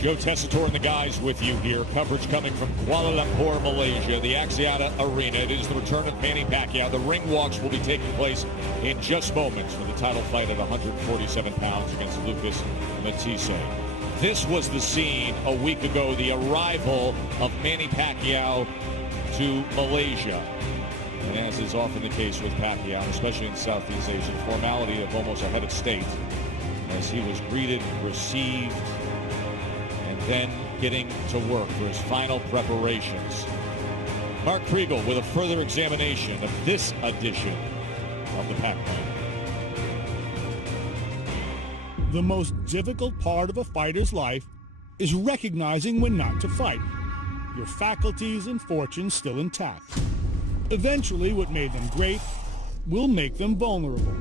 Joe Tessitore and the guys with you here. Coverage coming from Kuala Lumpur, Malaysia, the Axiata Arena. It is the return of Manny Pacquiao. The ring walks will be taking place in just moments for the title fight at 147 pounds against Lucas Matthysse. This was the scene a week ago, the arrival of Manny Pacquiao to Malaysia. And as is often the case with Pacquiao, especially in Southeast Asia, the formality of almost a head of state as he was greeted, received, and then getting to work for his final preparations. Mark Kriegel with a further examination of this edition of the Pac-Man. The most difficult part of a fighter's life is recognizing when not to fight. Your faculties and fortunes still intact. Eventually, what made them great will make them vulnerable.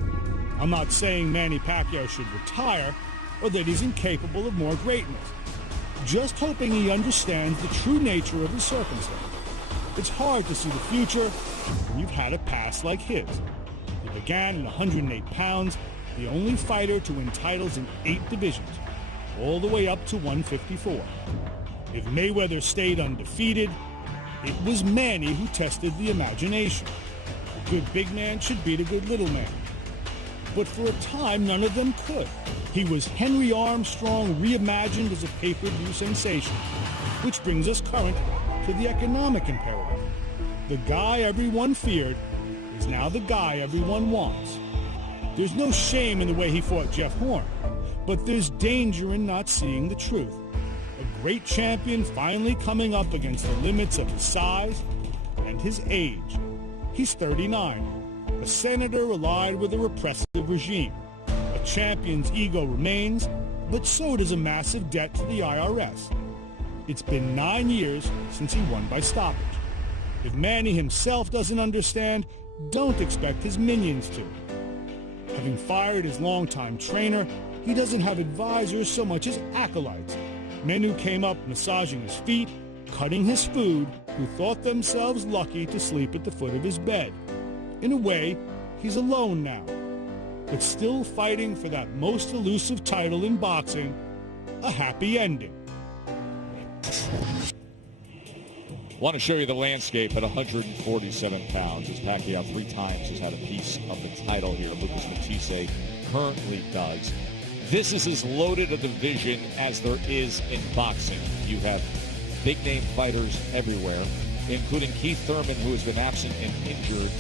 I'm not saying Manny Pacquiao should retire or that he's incapable of more greatness. Just hoping he understands the true nature of his circumstance. It's hard to see the future when you've had a past like his. He began at 108 pounds, the only fighter to win titles in 8 divisions, all the way up to 154. If Mayweather stayed undefeated, it was Manny who tested the imagination. A good big man should beat a good little man. But for a time, none of them could. He was Henry Armstrong reimagined as a pay-per-view sensation, which brings us current to the economic imperative. The guy everyone feared is now the guy everyone wants. There's no shame in the way he fought Jeff Horn, but there's danger in not seeing the truth. A great champion finally coming up against the limits of his size and his age. He's 39. A senator allied with a repressive regime. A champion's ego remains, but so does a massive debt to the IRS. It's been 9 years since he won by stoppage. If Manny himself doesn't understand, don't expect his minions to. Having fired his longtime trainer, he doesn't have advisors so much as acolytes. Men who came up massaging his feet, cutting his food, who thought themselves lucky to sleep at the foot of his bed. In a way, he's alone now, but still fighting for that most elusive title in boxing, a happy ending. Want to show you the landscape at 147 pounds, as Pacquiao 3 times has had a piece of the title here. Lucas Matthysse currently does. This is as loaded a division as there is in boxing. You have big-name fighters everywhere, including Keith Thurman, who has been absent and injured,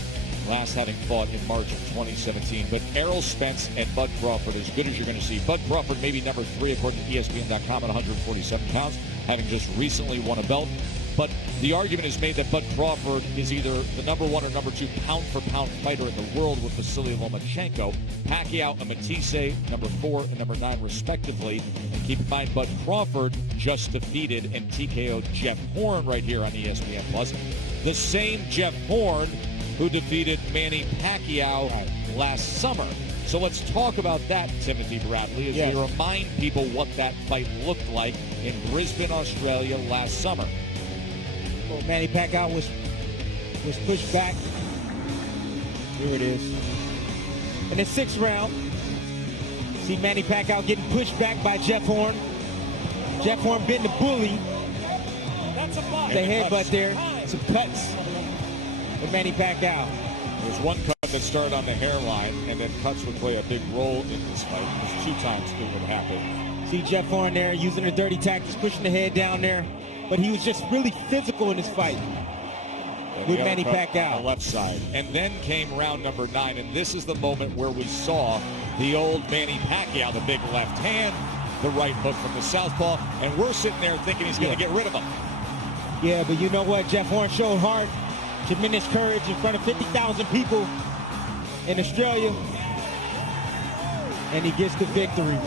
last having fought in March of 2017. But Errol Spence and Bud Crawford, as good as you're going to see. Bud Crawford maybe number 3 according to ESPN.com at 147 pounds, having just recently won a belt. But the argument is made that Bud Crawford is either the number 1 or number 2 pound-for-pound fighter in the world with Vasily Lomachenko. Pacquiao and Matthysse, number 4 and number 9 respectively. And keep in mind, Bud Crawford just defeated and TKO'd Jeff Horn right here on ESPN+. The same Jeff Horn who defeated Manny Pacquiao last summer. So let's talk about that, Timothy Bradley, as we remind people what that fight looked like in Brisbane, Australia last summer. Well, Manny Pacquiao was pushed back. Here it is. In the 6th round, see Manny Pacquiao getting pushed back by Jeff Horn. Jeff Horn been the bully. That's a block. The headbutt there. Some cuts for Manny Pacquiao. There's one cut that started on the hairline, and then cuts would play a big role in this fight. There's 2 times it would happen. See Jeff Horn there using the dirty tactics, pushing the head down there. But he was just really physical in his fight with Manny Pacquiao. On the left side. And then came round number 9, and this is the moment where we saw the old Manny Pacquiao, the big left hand, the right hook from the southpaw, and we're sitting there thinking he's going to get rid of him. Yeah, but you know what? Jeff Horn showed heart, tremendous courage in front of 50,000 people in Australia, and he gets the victory.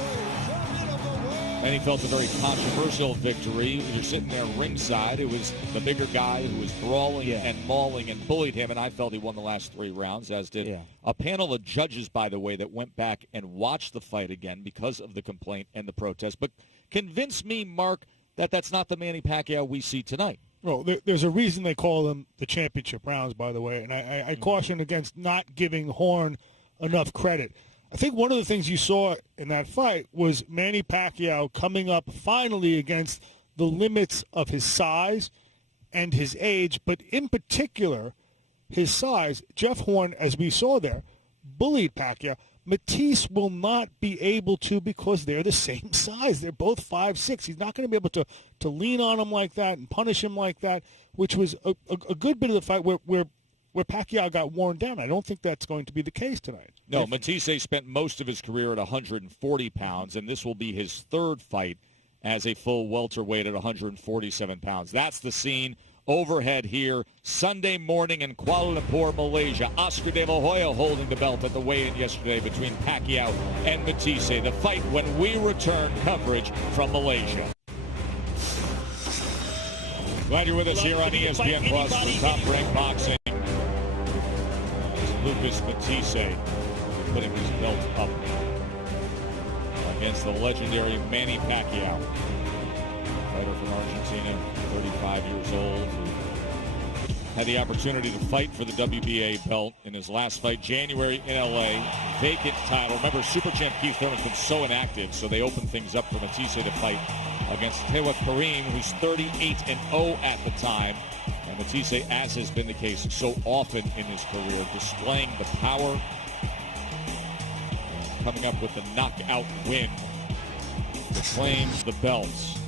And he felt a very controversial victory. You're sitting there ringside. It was the bigger guy who was brawling and mauling and bullied him, and I felt he won the last 3 rounds, as did a panel of judges, by the way, that went back and watched the fight again because of the complaint and the protest. But convince me, Mark, that that's not the Manny Pacquiao we see tonight. Well, there's a reason they call them the championship rounds, by the way, and I caution against not giving Horn enough credit. I think one of the things you saw in that fight was Manny Pacquiao coming up finally against the limits of his size and his age, but in particular, his size. Jeff Horn, as we saw there, bullied Pacquiao. Matthysse will not be able to because they're the same size. They're both 5'6". He's not going to be able to lean on him like that and punish him like that, which was a good bit of the fight where Pacquiao got worn down. I don't think that's going to be the case tonight. No, Matthysse spent most of his career at 140 pounds, and this will be his third fight as a full welterweight at 147 pounds. That's the scene overhead here Sunday morning in Kuala Lumpur, Malaysia. Oscar De La Hoya holding the belt at the weigh-in yesterday between Pacquiao and Matthysse. The fight when we return coverage from Malaysia. Glad you're with us here on ESPN Plus for Top Rank Boxing. Lucas Matthysse putting his belt up against the legendary Manny Pacquiao. Fighter from Argentina, 35 years old, who had the opportunity to fight for the WBA belt in his last fight, January in LA. Vacant title. Remember, Super Champ Keith Thurman's been so inactive, so they opened things up for Matthysse to fight against Tewa Karim, who's 38-0 at the time. And Matthysse, as has been the case so often in his career, displaying the power, coming up with the knockout win to claim the belts.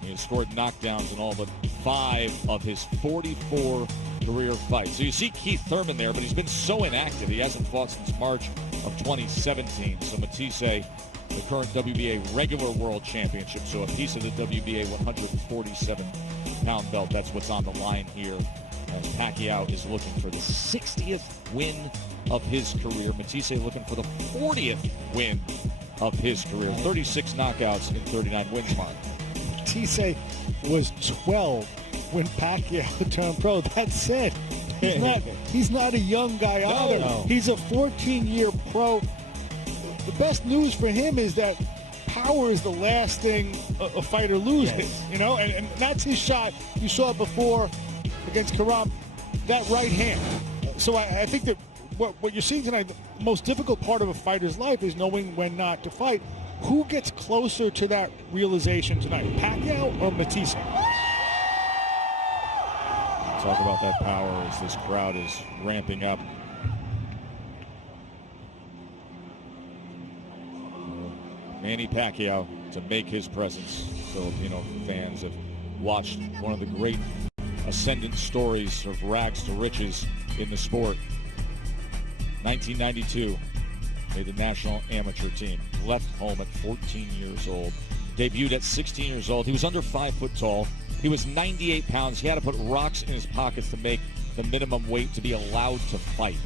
He has scored knockdowns in all but 5 of his 44 career fights. So you see Keith Thurman there, but he's been so inactive. He hasn't fought since March of 2017. So Matthysse, the current WBA regular world championship, so a piece of the WBA 147-pound belt. That's what's on the line here, as Pacquiao is looking for the 60th win of his career. Matthysse looking for the 40th win of his career. 36 knockouts in 39 wins, Mark. Matthysse was 12 when Pacquiao turned pro. That's it. He's not a young guy either. No. He's a 14-year pro. The best news for him is that power is the last thing a fighter loses. Yes. You know, and that's his shot. You saw it before against Karam, that right hand. So I think that what you're seeing tonight, the most difficult part of a fighter's life is knowing when not to fight. Who gets closer to that realization tonight, Pacquiao or Matthysse? Talk about that power as this crowd is ramping up. Manny Pacquiao to make his presence. Filipino fans have watched one of the great ascendant stories of rags to riches in the sport. 1992, made the national amateur team. Left home at 14 years old. Debuted at 16 years old. He was under 5 foot tall. He was 98 pounds. He had to put rocks in his pockets to make the minimum weight to be allowed to fight.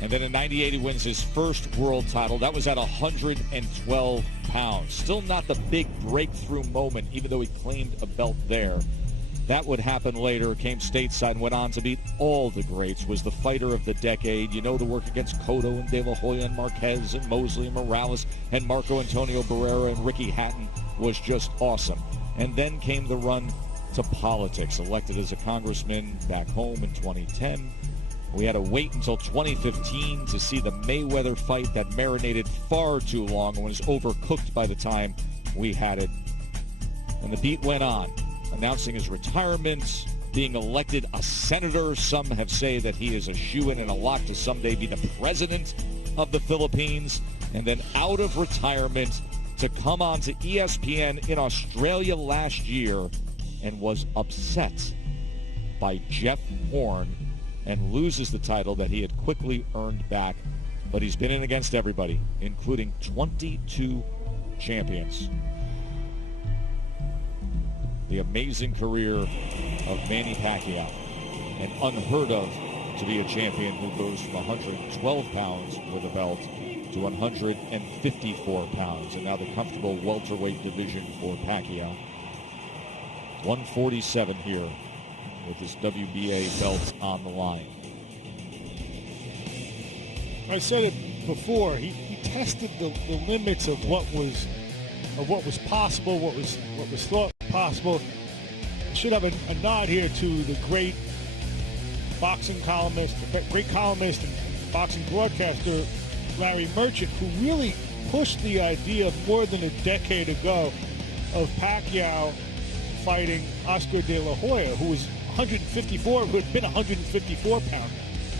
And then in 98, he wins his first world title. That was at 112 pounds. Still not the big breakthrough moment, even though he claimed a belt there. That would happen later. Came stateside and went on to beat all the greats. Was the fighter of the decade. You know, the work against Cotto and De La Hoya and Marquez and Mosley and Morales and Marco Antonio Barrera and Ricky Hatton was just awesome. And then came the run to politics. Elected as a congressman back home in 2010. We had to wait until 2015 to see the Mayweather fight that marinated far too long and was overcooked by the time we had it. And the beat went on, announcing his retirement, being elected a senator. Some have said that he is a shoo-in and a lock to someday be the president of the Philippines. And then out of retirement to come on to ESPN in Australia last year and was upset by Jeff Horn and loses the title that he had quickly earned back. But he's been in against everybody, including 22 champions. The amazing career of Manny Pacquiao, and unheard of to be a champion who goes from 112 pounds with a belt to 154 pounds, and now the comfortable welterweight division for Pacquiao. 147 here with his WBA belt on the line. I said it before. He tested the limits of what was possible, what was thought possible. I should have a nod here to the great boxing columnist, great columnist and boxing broadcaster Larry Merchant, who really pushed the idea more than a decade ago of Pacquiao fighting Oscar De La Hoya, who was 154, who had been 154-pound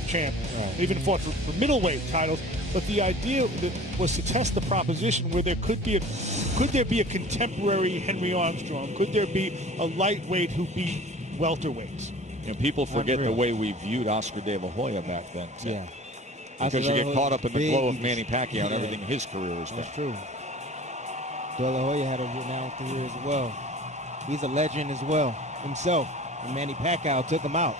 champ, even fought for middleweight titles. But the idea was to test the proposition where there could there be a contemporary Henry Armstrong? Could there be a lightweight who beat welterweights? You know, people forget the way we viewed Oscar De La Hoya back then. Yeah. Because you get caught up in the glow of Manny Pacquiao and everything his career has been. That's true. De La Hoya had a renowned career as well. He's a legend as well himself. And Manny Pacquiao took him out.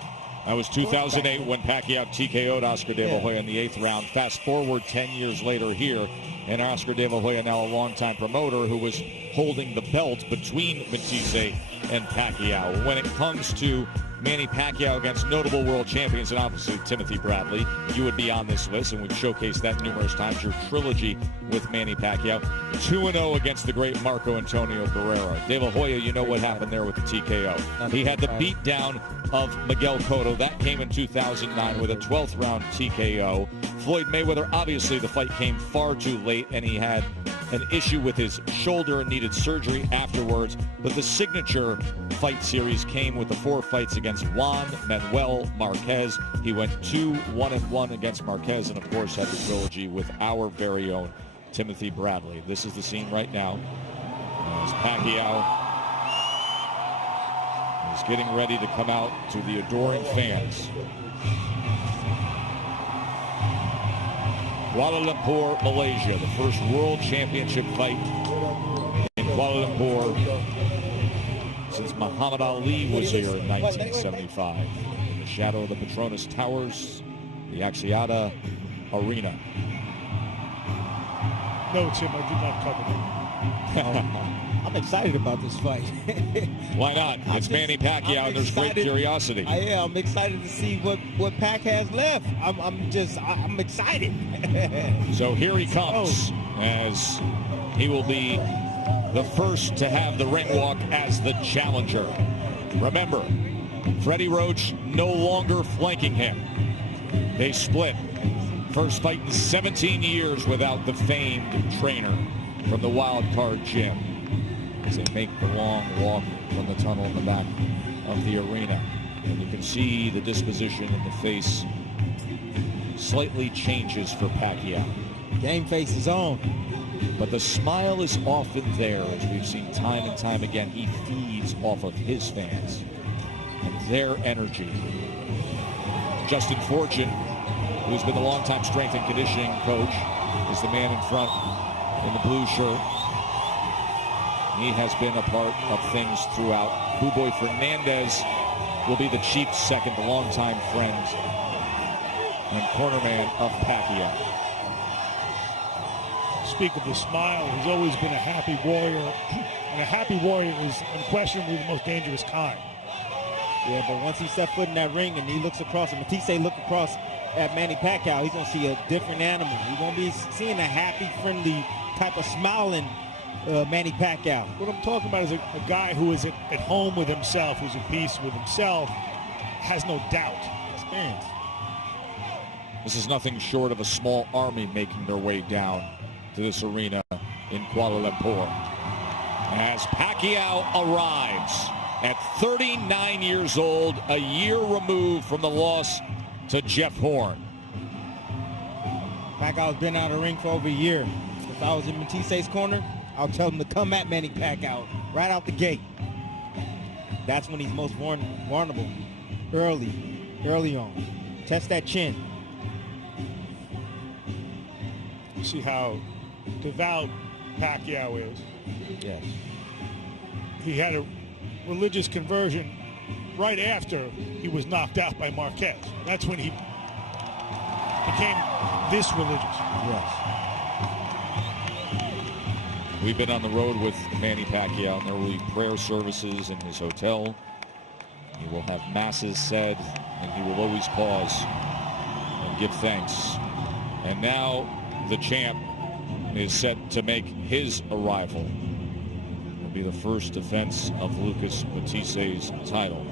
That was 2008 when Pacquiao TKO'd Oscar De La Hoya in the 8th round. Fast forward 10 years later here, and Oscar De La Hoya, now a longtime promoter, who was holding the belt between Matthysse and Pacquiao. When it comes to Manny Pacquiao against notable world champions, and obviously Timothy Bradley, you would be on this list, and we've showcased that numerous times, your trilogy with Manny Pacquiao. 2-0 against the great Marco Antonio Barrera. De La Hoya, you know what happened there with the TKO. He had the beatdown of Miguel Cotto. That came in 2009 with a 12th round TKO. Floyd Mayweather, obviously the fight came far too late, and he had an issue with his shoulder and needed surgery afterwards. But the signature fight series came with the 4 fights against Juan Manuel Marquez. He went 2-1-1 against Marquez, and of course had the trilogy with our very own Timothy Bradley. This is the scene right now as Pacquiao is getting ready to come out to the adoring fans. Kuala Lumpur, Malaysia, the first world championship fight in Kuala Lumpur since Muhammad Ali was here in 1975. In the shadow of the Petronas Towers, the Axiata Arena. No, Tim, I did not cover that. I'm excited about this fight. Why not? It's Manny Pacquiao, and there's great curiosity. I'm excited to see what Pac has left. I'm excited. So here he comes, as he will be the first to have the ring walk as the challenger. Remember, Freddie Roach no longer flanking him. They split. First fight in 17 years without the famed trainer from the Wild Card Gym, as they make the long walk from the tunnel in the back of the arena. And you can see the disposition in the face slightly changes for Pacquiao. Game face is on. But the smile is often there, as we've seen time and time again. He feeds off of his fans and their energy. Justin Fortune, who's been the longtime strength and conditioning coach, is the man in front in the blue shirt. He has been a part of things throughout. Buboy Fernandez will be the chief second, the longtime friend and cornerman of Pacquiao. Speak of the smile, he's always been a happy warrior, and a happy warrior is unquestionably the most dangerous kind. Yeah, but once he steps foot in that ring and he looks across, and Matthysse look across at Manny Pacquiao, he's going to see a different animal. He won't be seeing a happy, friendly type of smiling Manny Pacquiao. What I'm talking about is a guy who is at home with himself, who's at peace with himself, has no doubt. Experience. This is nothing short of a small army making their way down to this arena in Kuala Lumpur. As Pacquiao arrives at 39 years old, a year removed from the loss to Jeff Horn. Pacquiao's been out of the ring for over a year. If I was in Mathisse's corner, I'll tell him to come at Manny Pacquiao right out the gate. That's when he's most vulnerable. Early on. Test that chin. You see how devout Pacquiao is. Yes. He had a religious conversion right after he was knocked out by Marquez. That's when he became this religious. Yes. We've been on the road with Manny Pacquiao, and there will be prayer services in his hotel. He will have masses said, and he will always pause and give thanks. And now the champ is set to make his arrival. It will be the first defense of Lucas Matthysse's title.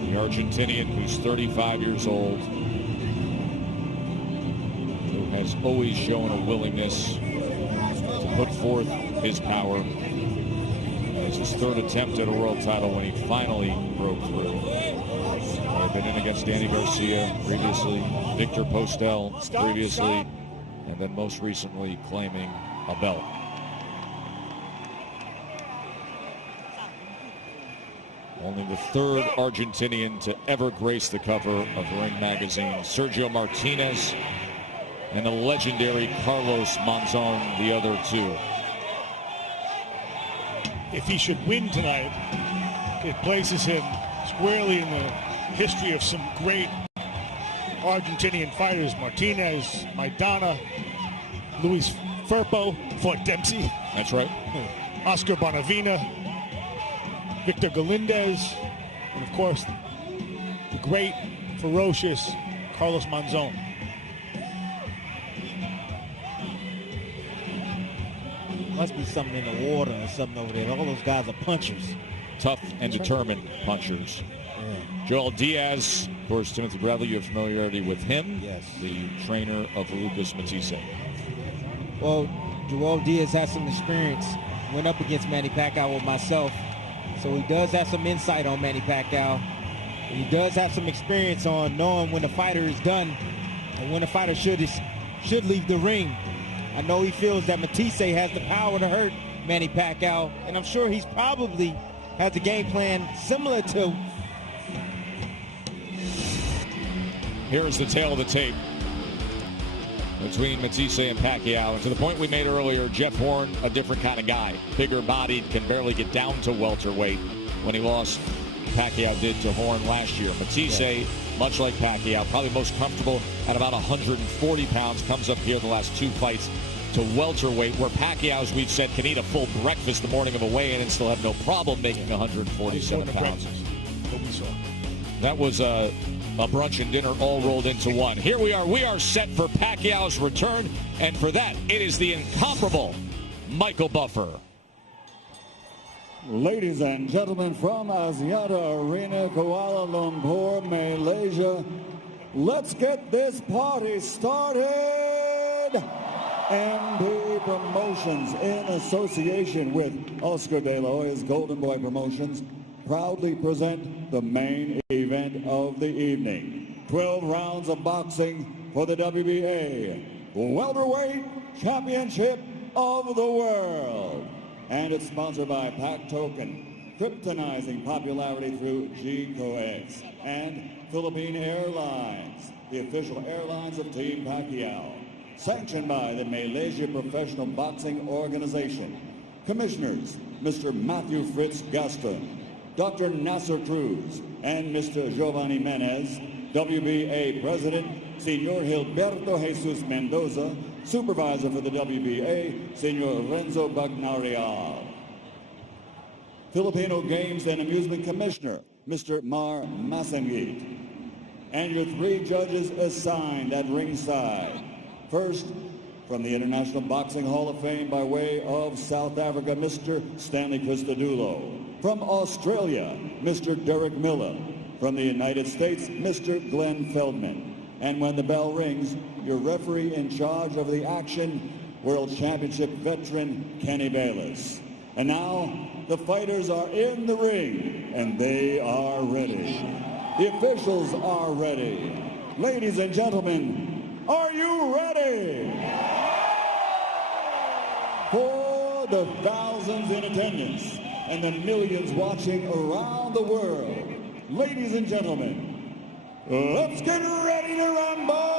We Argentinian who's 35 years old, who has always shown a willingness to put forth his power. It was his third attempt at a world title when he finally broke through. He'd been in against Danny Garcia previously, Victor Postel previously, and then most recently claiming a belt. Only the third Argentinian to ever grace the cover of Ring magazine. Sergio Martinez and the legendary Carlos Monzon, the other two. If he should win tonight, it places him squarely in the history of some great Argentinian fighters. Martinez, Maidana, Luis Firpo, fought Dempsey. That's right. Oscar Bonavena, Victor Galindez, and of course, the great, ferocious Carlos Monzon. Must be something in the water or something over there. All those guys are punchers. Tough and determined punchers. Yeah. Joel Diaz, of course, Timothy Bradley, you have familiarity with him. Yes. The trainer of Lucas Matthysse. Well, Joel Diaz has some experience. Went up against Manny Pacquiao with myself. So he does have some insight on Manny Pacquiao. And he does have some experience on knowing when a fighter is done and when a fighter should leave the ring. I know he feels that Matthysse has the power to hurt Manny Pacquiao, and I'm sure he's probably has a game plan similar to. Here is the tail of the tape between Matthysse and Pacquiao. And to the point we made earlier, Jeff Horn, a different kind of guy. Bigger bodied, can barely get down to welterweight. When he lost, Pacquiao did to Horn last year. Matthysse, much like Pacquiao, probably most comfortable at about 140 pounds, comes up here the last two fights to welterweight, where Pacquiao, as we've said, can eat a full breakfast the morning of a weigh-in and still have no problem making 147 pounds. That was a brunch and dinner all rolled into one. Here we are set for Pacquiao's return, and for that, it is the incomparable Michael Buffer. Ladies and gentlemen, from Axiata Arena, Kuala Lumpur, Malaysia, let's get this party started. MB Promotions, in association with Oscar De La Hoya's Golden Boy Promotions, proudly present the main event of the evening. 12 rounds of boxing for the WBA Welterweight Championship of the World. And it's sponsored by Pac Token, kryptonizing popularity through GCOX, and Philippine Airlines, the official airlines of Team Pacquiao. Sanctioned by the Malaysia Professional Boxing Organization. Commissioners, Mr. Matthew Fritz Gaston, Dr. Nasser Cruz, and Mr. Giovanni Menez. WBA President, Senor Gilberto Jesus Mendoza. Supervisor for the WBA, Senor Renzo Bagnarial. Filipino Games and Amusement Commissioner, Mr. Mar Masengit. And your three judges assigned at ringside. First, from the International Boxing Hall of Fame by way of South Africa, Mr. Stanley Christodoulou. From Australia, Mr. Derek Miller. From the United States, Mr. Glenn Feldman. And when the bell rings, your referee in charge of the action, World Championship veteran Kenny Bayless. And now, the fighters are in the ring, and they are ready. The officials are ready. Ladies and gentlemen, are you ready? For the thousands in attendance and the millions watching around the world, ladies and gentlemen, let's get ready to rumble!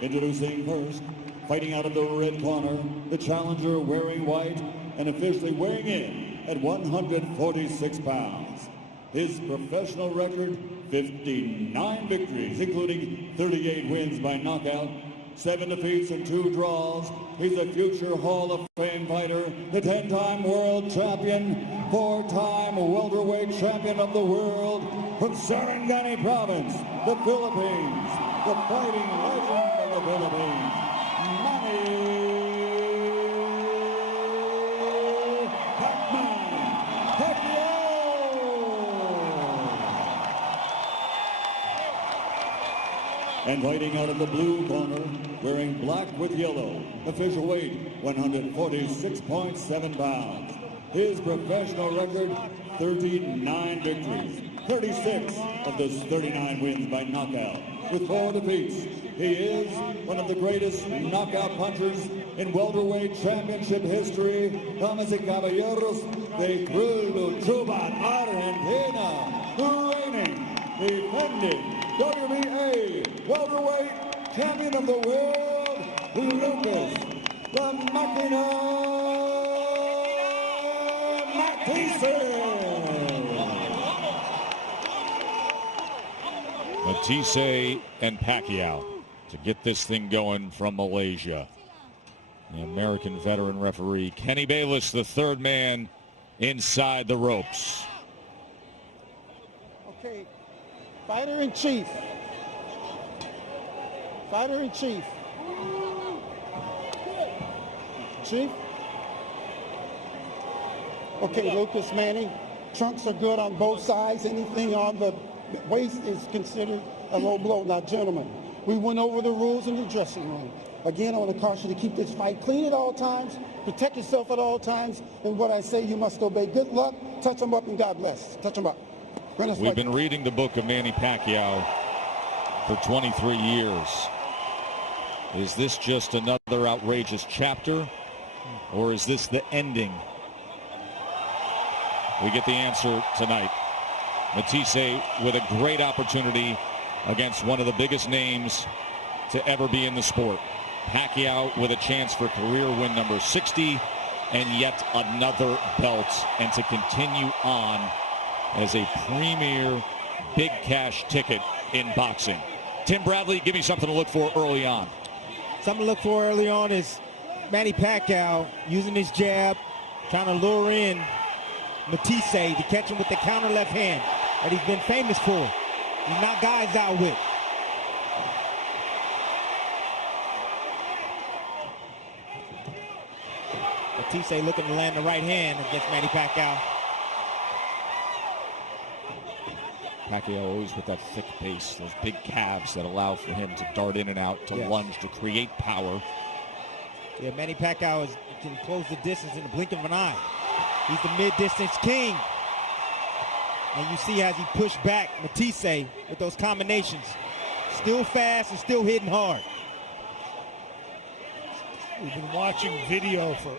Introducing first, fighting out of the red corner, the challenger wearing white and officially weighing in at 146 pounds. His professional record, 59 victories, including 38 wins by knockout, 7 defeats and 2 draws. He's a future Hall of Fame fighter, the 10-time world champion, 4-time welterweight champion of the world, from Sarangani Province, the Philippines, the fighting legend of the Philippines, Manny Pacquiao. And fighting out of the blue corner, wearing black with yellow, official weight 146.7 pounds. His professional record, 39 victories, 36 of those 39 wins by knockout, with 4 defeats. He is one of the greatest knockout punchers in welterweight championship history. Damas y caballeros, de Cruz Chuban, Argentina, reigning, defending WBA welterweight champion of the world, Lucas the Máquina Matthysse. Matthysse and Pacquiao to get this thing going from Malaysia. The American veteran referee Kenny Bayless, the third man inside the ropes. Okay, fighter in chief. Fighter in chief. Chief. Okay, Lucas, Manny. Trunks are good on both sides. Anything on the waist is considered a low blow. Now, gentlemen, we went over the rules in the dressing room. Again, I want to caution you to keep this fight clean at all times, protect yourself at all times, and what I say, you must obey. Good luck, touch them up, and God bless. Touch them up. We've been reading the book of Manny Pacquiao for 23 years. Is this just another outrageous chapter, or is this the ending? We get the answer tonight. Matthysse with a great opportunity against one of the biggest names to ever be in the sport. Pacquiao with a chance for career win number 60 and yet another belt, and to continue on as a premier big cash ticket in boxing. Tim Bradley, give me something to look for early on. Something to look for early on is Manny Pacquiao using his jab, trying to lure in Matthysse to catch him with the counter left hand that he's been famous for. He knocked guys out with. Matthysse looking to land the right hand against Manny Pacquiao. Pacquiao always with that thick pace, those big calves that allow for him to dart in and out, to lunge, to create power. Yeah, Manny Pacquiao can close the distance in the blink of an eye. He's the mid-distance king. And you see as he pushed back Matthysse with those combinations. Still fast and still hitting hard. We've been watching video for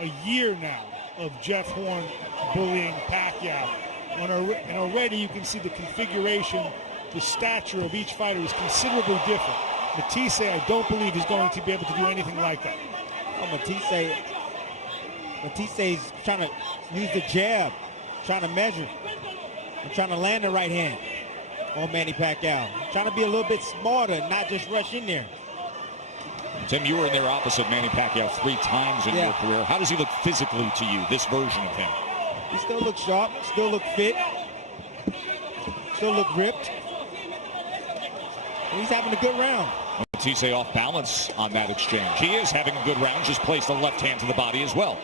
a year now of Jeff Horn bullying Pacquiao. And already you can see the configuration, the stature of each fighter is considerably different. Matthysse, I don't believe he's going to be able to do anything like that. Oh, Matthysse is trying to use the jab, trying to measure, and trying to land the right hand on Manny Pacquiao. Trying to be a little bit smarter, not just rush in there. Tim, you were in there opposite Manny Pacquiao 3 times in your career. How does he look physically to you, this version of him? He still looks sharp, still look fit, still look ripped. And he's having a good round. Matthysse off balance on that exchange. He is having a good round, just placed the left hand to the body as well.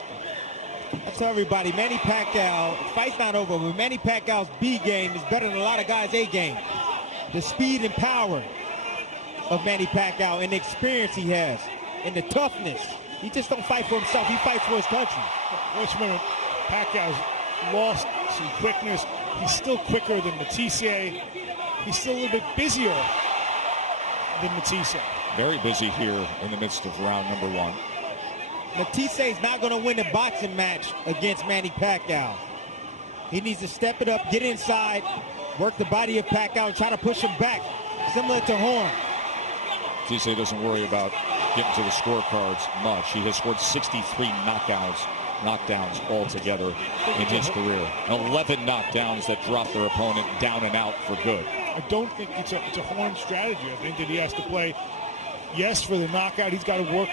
I tell everybody, Manny Pacquiao, the fight's not over, but Manny Pacquiao's B game is better than a lot of guys' A game. The speed and power of Manny Pacquiao and the experience he has and the toughness. He just don't fight for himself, he fights for his country. Let's remember, Pacquiao's lost some quickness. He's still quicker than Matthysse. He's still a little bit busier than Matthysse. Very busy here in the midst of round number 1. Matthysse is not going to win a boxing match against Manny Pacquiao. He needs to step it up, get inside, work the body of Pacquiao, and try to push him back, similar to Horn. Matthysse doesn't worry about getting to the scorecards much. He has scored 63 knockdowns altogether in his career. 11 knockdowns that drop their opponent down and out for good. I don't think it's a Horn strategy. I think that he has to play, yes, for the knockout. He's got to work.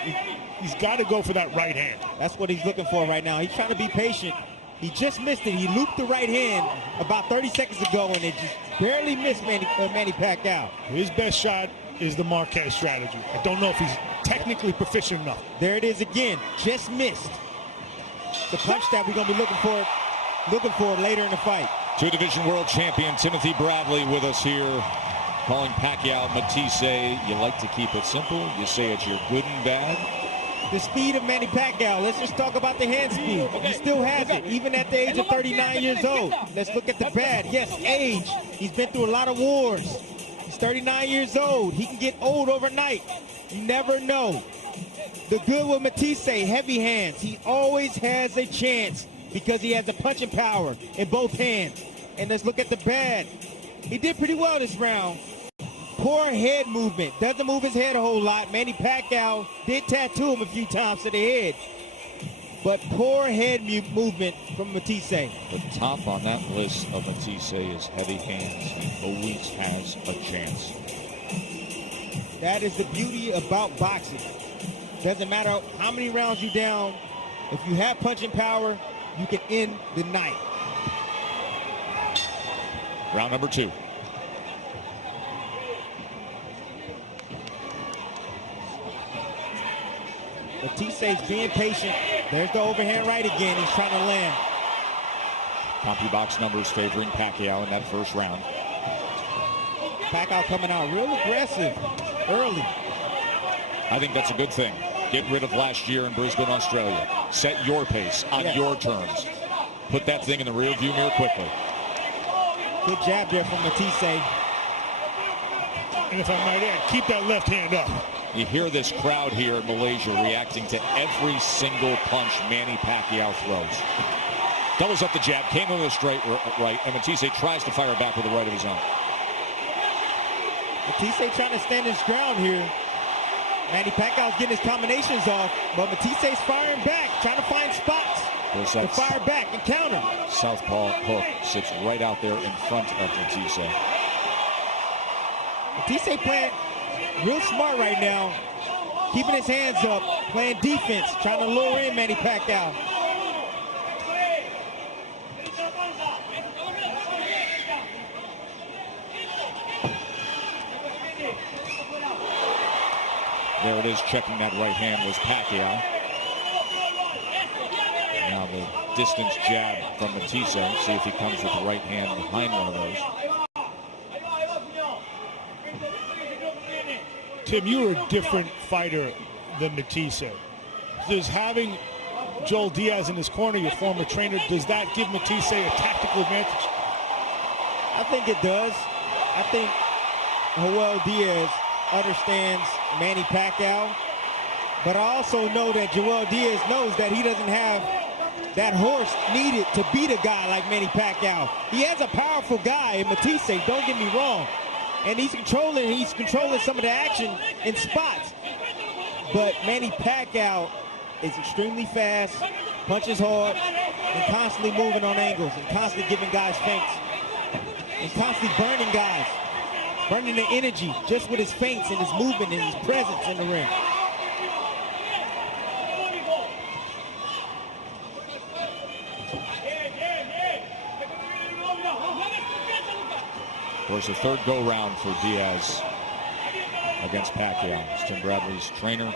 He's got to go for that right hand. That's what he's looking for right now. He's trying to be patient. He just missed it. He looped the right hand about 30 seconds ago, and it just barely missed Manny Pacquiao. His best shot is the Marquez strategy. I don't know if he's technically proficient enough. There it is again. Just missed. The punch that we're going to be looking for later in the fight. 2-division world champion Timothy Bradley with us here calling Pacquiao Matthysse. You like to keep it simple. You say it's your good and bad. The speed of Manny Pacquiao. Let's just talk about the hand speed. He still has it, even at the age of 39 years old. Let's look at the bad. Yes, age. He's been through a lot of wars. He's 39 years old. He can get old overnight. You never know. The good with Matthysse, heavy hands. He always has a chance because he has the punching power in both hands. And let's look at the bad. He did pretty well this round. Poor head movement. Doesn't move his head a whole lot. Manny Pacquiao did tattoo him a few times to the head. But poor head movement from Matthysse. The top on that list of Matthysse is heavy hands. He always has a chance. That is the beauty about boxing. Doesn't matter how many rounds you down. If you have punching power, you can end the night. Round number 2. Mathisse's being patient. There's the overhand right again. He's trying to land. CompuBox numbers favoring Pacquiao in that first round. Pacquiao coming out real aggressive early. I think that's a good thing. Get rid of last year in Brisbane, Australia. Set your pace on your terms. Put that thing in the rearview mirror quickly. Good jab there from Matthysse. And if I might add, keep that left hand up. You hear this crowd here in Malaysia reacting to every single punch Manny Pacquiao throws. Doubles up the jab, came in with a straight right, and Matthysse tries to fire back with a right of his own. Matthysse trying to stand his ground here. Manny Pacquiao's getting his combinations off, but Matisse's firing back, trying to find spots to fire back and counter. Southpaw hook sits right out there in front of Matthysse. Matthysse playing real smart right now, keeping his hands up, playing defense, trying to lure in Manny Pacquiao. There it is, checking that right hand was Pacquiao. Now the distance jab from Matthysse. See if he comes with the right hand behind one of those. Tim, you're a different fighter than Matthysse. Does having Joel Diaz in his corner, your former trainer, does that give Matthysse a tactical advantage? I think it does. I think Joel Diaz understands Manny Pacquiao, but I also know that Joel Diaz knows that he doesn't have that horse needed to beat a guy like Manny Pacquiao. He has a powerful guy in Matthysse, don't get me wrong, and he's controlling some of the action in spots. But Manny Pacquiao is extremely fast, punches hard, and constantly moving on angles, and constantly giving guys feints, and constantly burning guys. Burning the energy just with his feints and his movement and his presence in the ring. Of course, the third go-round for Diaz against Pacquiao. It's Tim Bradley's trainer,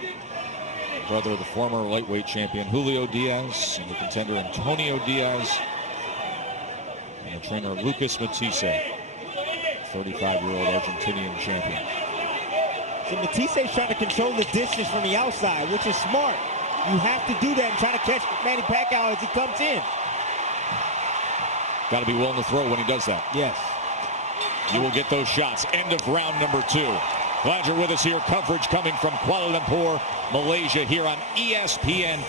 brother of the former lightweight champion Julio Diaz, and the contender Antonio Diaz, and the trainer Lucas Matthysse, 35-year-old Argentinian champion. So Matisse's trying to control the distance from the outside, which is smart. You have to do that and try to catch Manny Pacquiao as he comes in. Got to be willing to throw when he does that. Yes. You will get those shots. End of round number 2. Glad you're with us here. Coverage coming from Kuala Lumpur, Malaysia, here on ESPN+.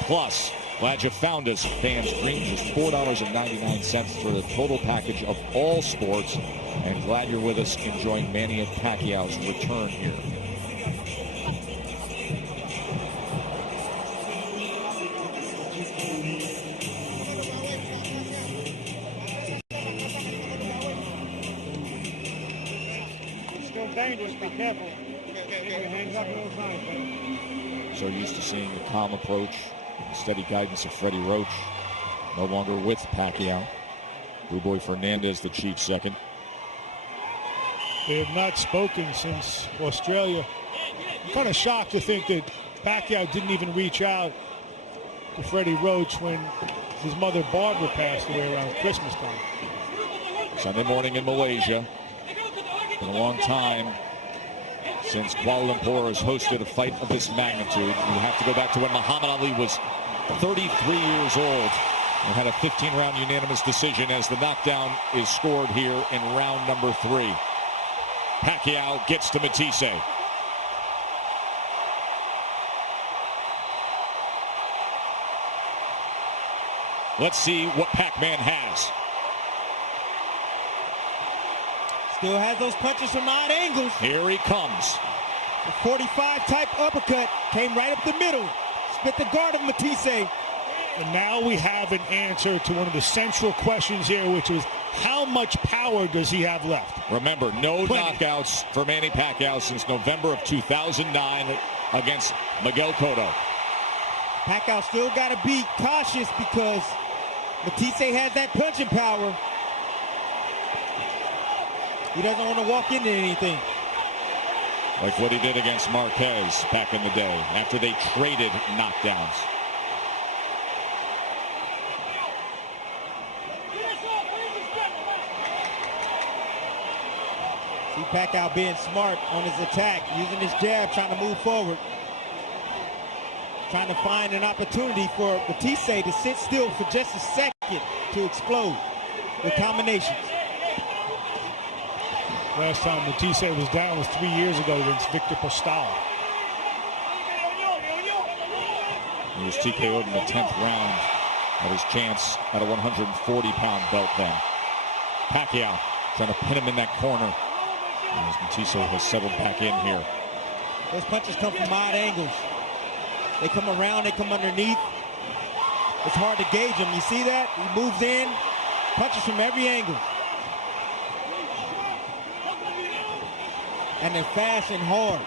Glad you found us. Fans Green, just $4.99 for the total package of all sports. And glad you're with us enjoying Manny Pacquiao's return here. It's still dangerous. Be careful. Hands up all the time. So used to seeing the calm approach, the steady guidance of Freddie Roach. No longer with Pacquiao. Blue Boy Fernandez, the chief second. They have not spoken since Australia. I'm kind of shocked to think that Pacquiao didn't even reach out to Freddie Roach when his mother Barbara passed away around Christmas time. Sunday morning in Malaysia. Been a long time since Kuala Lumpur has hosted a fight of this magnitude. You have to go back to when Muhammad Ali was 33 years old and had a 15-round unanimous decision as the knockdown is scored here in round number 3. Pacquiao gets to Matthysse. Let's see what Pac-Man has. Still has those punches from odd angles. Here he comes. The 45 type uppercut came right up the middle. Split the guard of Matthysse. And now we have an answer to one of the central questions here, which is how much power does he have left? Remember, no knockouts for Manny Pacquiao since November of 2009 against Miguel Cotto. Pacquiao still got to be cautious because Matthysse has that punching power. He doesn't want to walk into anything. Like what he did against Marquez back in the day after they traded knockdowns. See Pacquiao being smart on his attack, using his jab, trying to move forward. Trying to find an opportunity for Matthysse to sit still for just a second to explode with combinations. Last time Matthysse was down was 3 years ago against Victor Postal. He was TKO'd in the 10th round at his chance at a 140-pound belt then. Pacquiao trying to pin him in that corner. As Matthysse has settled back in here. Those punches come from odd angles. They come around, they come underneath. It's hard to gauge them. You see that? He moves in, punches from every angle. And they're fast and hard.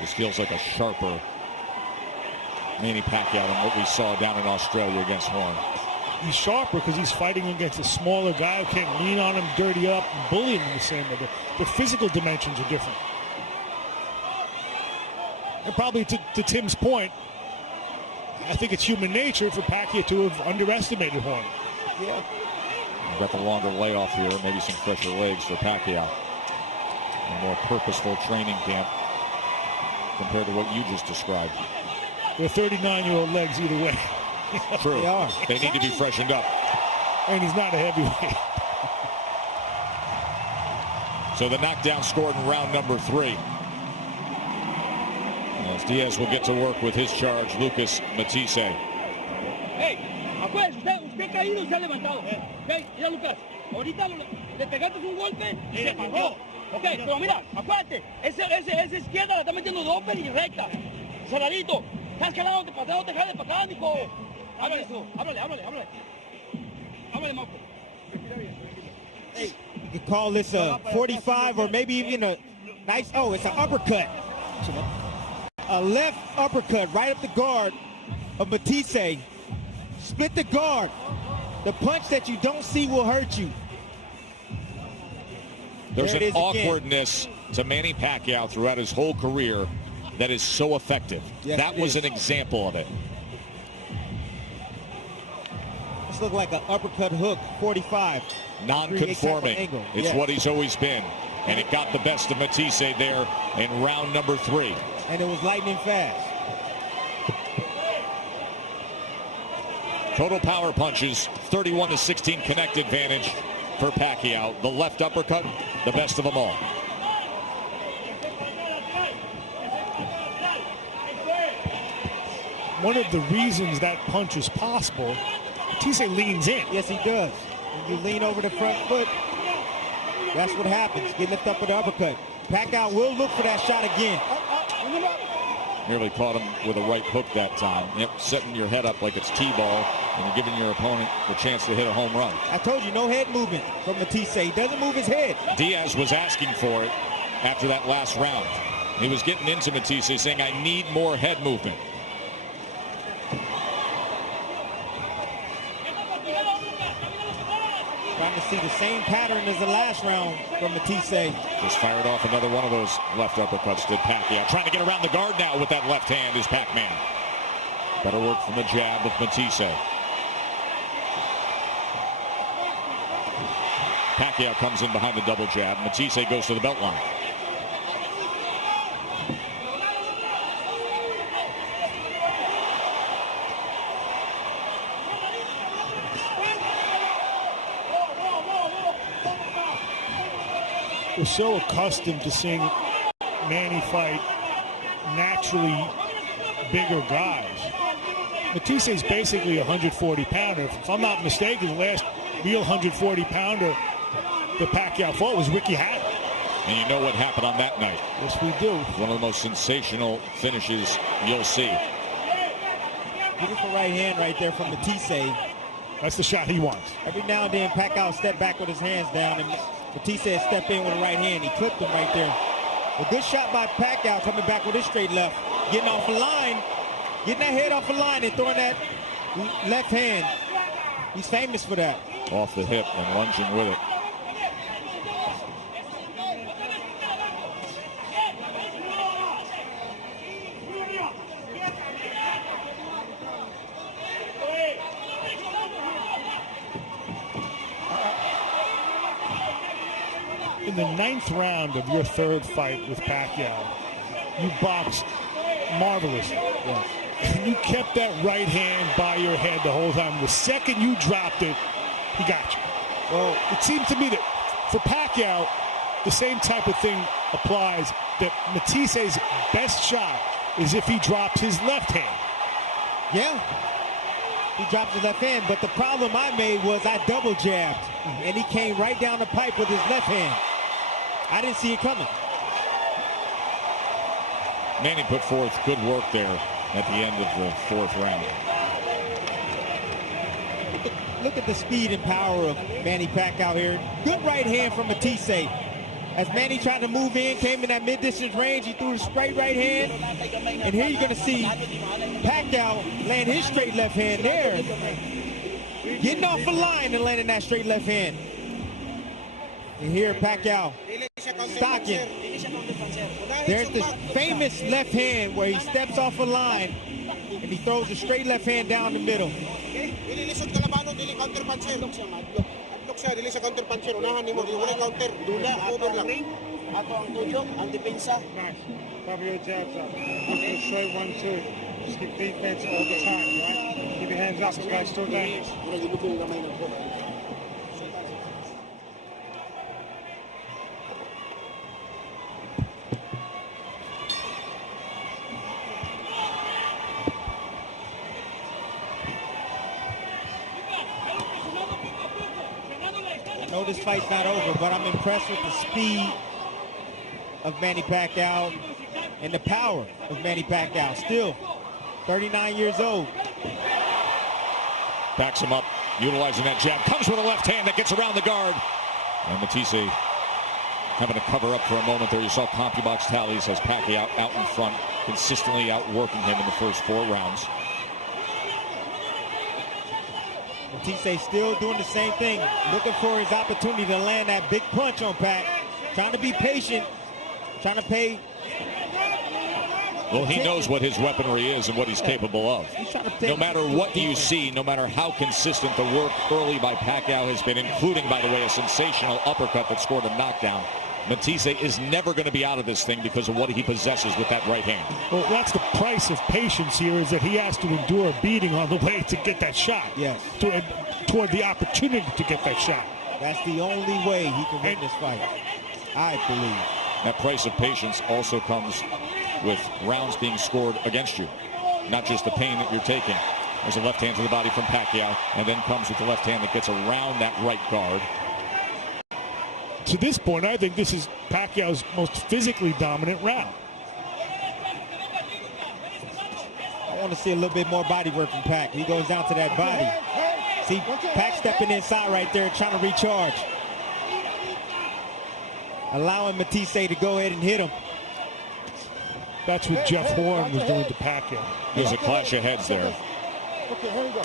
This feels like a sharper Manny Pacquiao than what we saw down in Australia against Horn. He's sharper because he's fighting against a smaller guy who can't lean on him, dirty up, and bully him in the same way. The physical dimensions are different. And probably to Tim's point, I think it's human nature for Pacquiao to have underestimated Horn. Yeah. We've got the longer layoff here, maybe some fresher legs for Pacquiao. A more purposeful training camp compared to what you just described. They're 39-year-old legs either way. True. They are. They need to be freshened up. And he's not a heavyweight. So the knockdown scored in round number 3. As Diaz will get to work with his charge, Lucas Matthysse. Hey, acuérdate, usted caído y se ha levantado. Okay, mira Lucas, ahorita le pegaste un golpe y se bajó. Ok, pero mira, acuérdate, esa izquierda la está metiendo doble y recta. Cerradito, estás calado, te pasado, te jale para acá, Nico. Háblale, háblale. Háblale, Marco. You could call this a 45 or maybe even a nice, oh, it's an uppercut. A left uppercut right up the guard of Matthysse. Split the guard. The punch that you don't see will hurt you. There's an awkwardness to Manny Pacquiao throughout his whole career that is so effective. Yes, that was an example of it. This looked like an uppercut hook, 45. Non-conforming. It's what he's always been. And it got the best of Matthysse there in round number 3. And it was lightning fast. Total power punches, 31-16 connect advantage for Pacquiao. The left uppercut, the best of them all. One of the reasons that punch is possible, Matthysse leans in. Yes, he does. When you lean over the front foot, that's what happens. Get lifted up with the uppercut. Pacquiao will look for that shot again. Nearly caught him with a right hook that time. Yep, setting your head up like it's T-ball and you're giving your opponent the chance to hit a home run. I told you, no head movement from Matthysse. He doesn't move his head. Diaz was asking for it after that last round. He was getting into Matthysse saying, I need more head movement. Trying to see the same pattern as the last round from Matthysse. Just fired off another one of those left uppercuts to Pacquiao. Trying to get around the guard now with that left hand is Pac-Man. Better work from the jab with Matthysse. Pacquiao comes in behind the double jab. Matthysse goes to the belt line. We're so accustomed to seeing Manny fight naturally bigger guys. Matthysse is basically a 140-pounder. If I'm not mistaken, the last real 140-pounder that Pacquiao fought was Ricky Hatton. And you know what happened on that night. Yes, we do. One of the most sensational finishes you'll see. Beautiful right hand right there from Matthysse. That's the shot he wants. Every now and then, Pacquiao step back with his hands down, and Matthysse step in with a right hand. He clipped him right there. A good shot by Pacquiao coming back with his straight left. Getting off the line, getting that head off the line and throwing that left hand. He's famous for that. Off the hip and lunging with it. In the 9th round of your 3rd fight with Pacquiao, you boxed marvelously. Yes. And you kept that right hand by your head the whole time. The second you dropped it, he got you. Well, it seemed to me that for Pacquiao, the same type of thing applies, that Mathisse's best shot is if he drops his left hand. Yeah. He dropped his left hand, but the problem I made was I double jabbed, and he came right down the pipe with his left hand. I didn't see it coming. Manny put forth good work there at the end of the 4th round. Look at the speed and power of Manny Pacquiao here. Good right hand from Matthysse. As Manny tried to move in, came in that mid-distance range, he threw a straight right hand. And here you're going to see Pacquiao land his straight left hand there. Getting off the line and landing that straight left hand. And here Pacquiao stocking. There's the famous left hand where he steps off a line and he throws a straight left hand down the middle. Cover your jabs up. Straight 1-2. Just keep defense all the time, right? Keep your hands up. This guy's still dangerous. I know this fight's not over, but I'm impressed with the speed of Manny Pacquiao and the power of Manny Pacquiao. Still 39 years old. Backs him up, utilizing that jab. Comes with a left hand that gets around the guard. And Matthysse having to cover up for a moment there. You saw CompuBox tallies as Pacquiao out in front, consistently outworking him in the first 4 rounds. Matthysse still doing the same thing, looking for his opportunity to land that big punch on Pac. Trying to be patient, trying to pay. Well, he knows what his weaponry is and what he's capable of. No matter what you see, no matter how consistent the work early by Pacquiao has been, including, by the way, a sensational uppercut that scored a knockdown, Matthysse is never going to be out of this thing because of what he possesses with that right hand. Well, that's the price of patience here, is that he has to endure a beating on the way to get that shot. Yes. Toward the opportunity to get that shot. That's the only way he can win this fight, I believe. That price of patience also comes with rounds being scored against you, not just the pain that you're taking. There's a left hand to the body from Pacquiao, and then comes with the left hand that gets around that right guard. To this point, I think this is Pacquiao's most physically dominant round. I want to see a little bit more body work from Pac. He goes down to that body. See, Pac stepping inside right there, trying to recharge. Allowing Matthysse to go ahead and hit him. That's what Jeff Horn was doing to Pacquiao. There's a clash of heads there. Okay, here we go.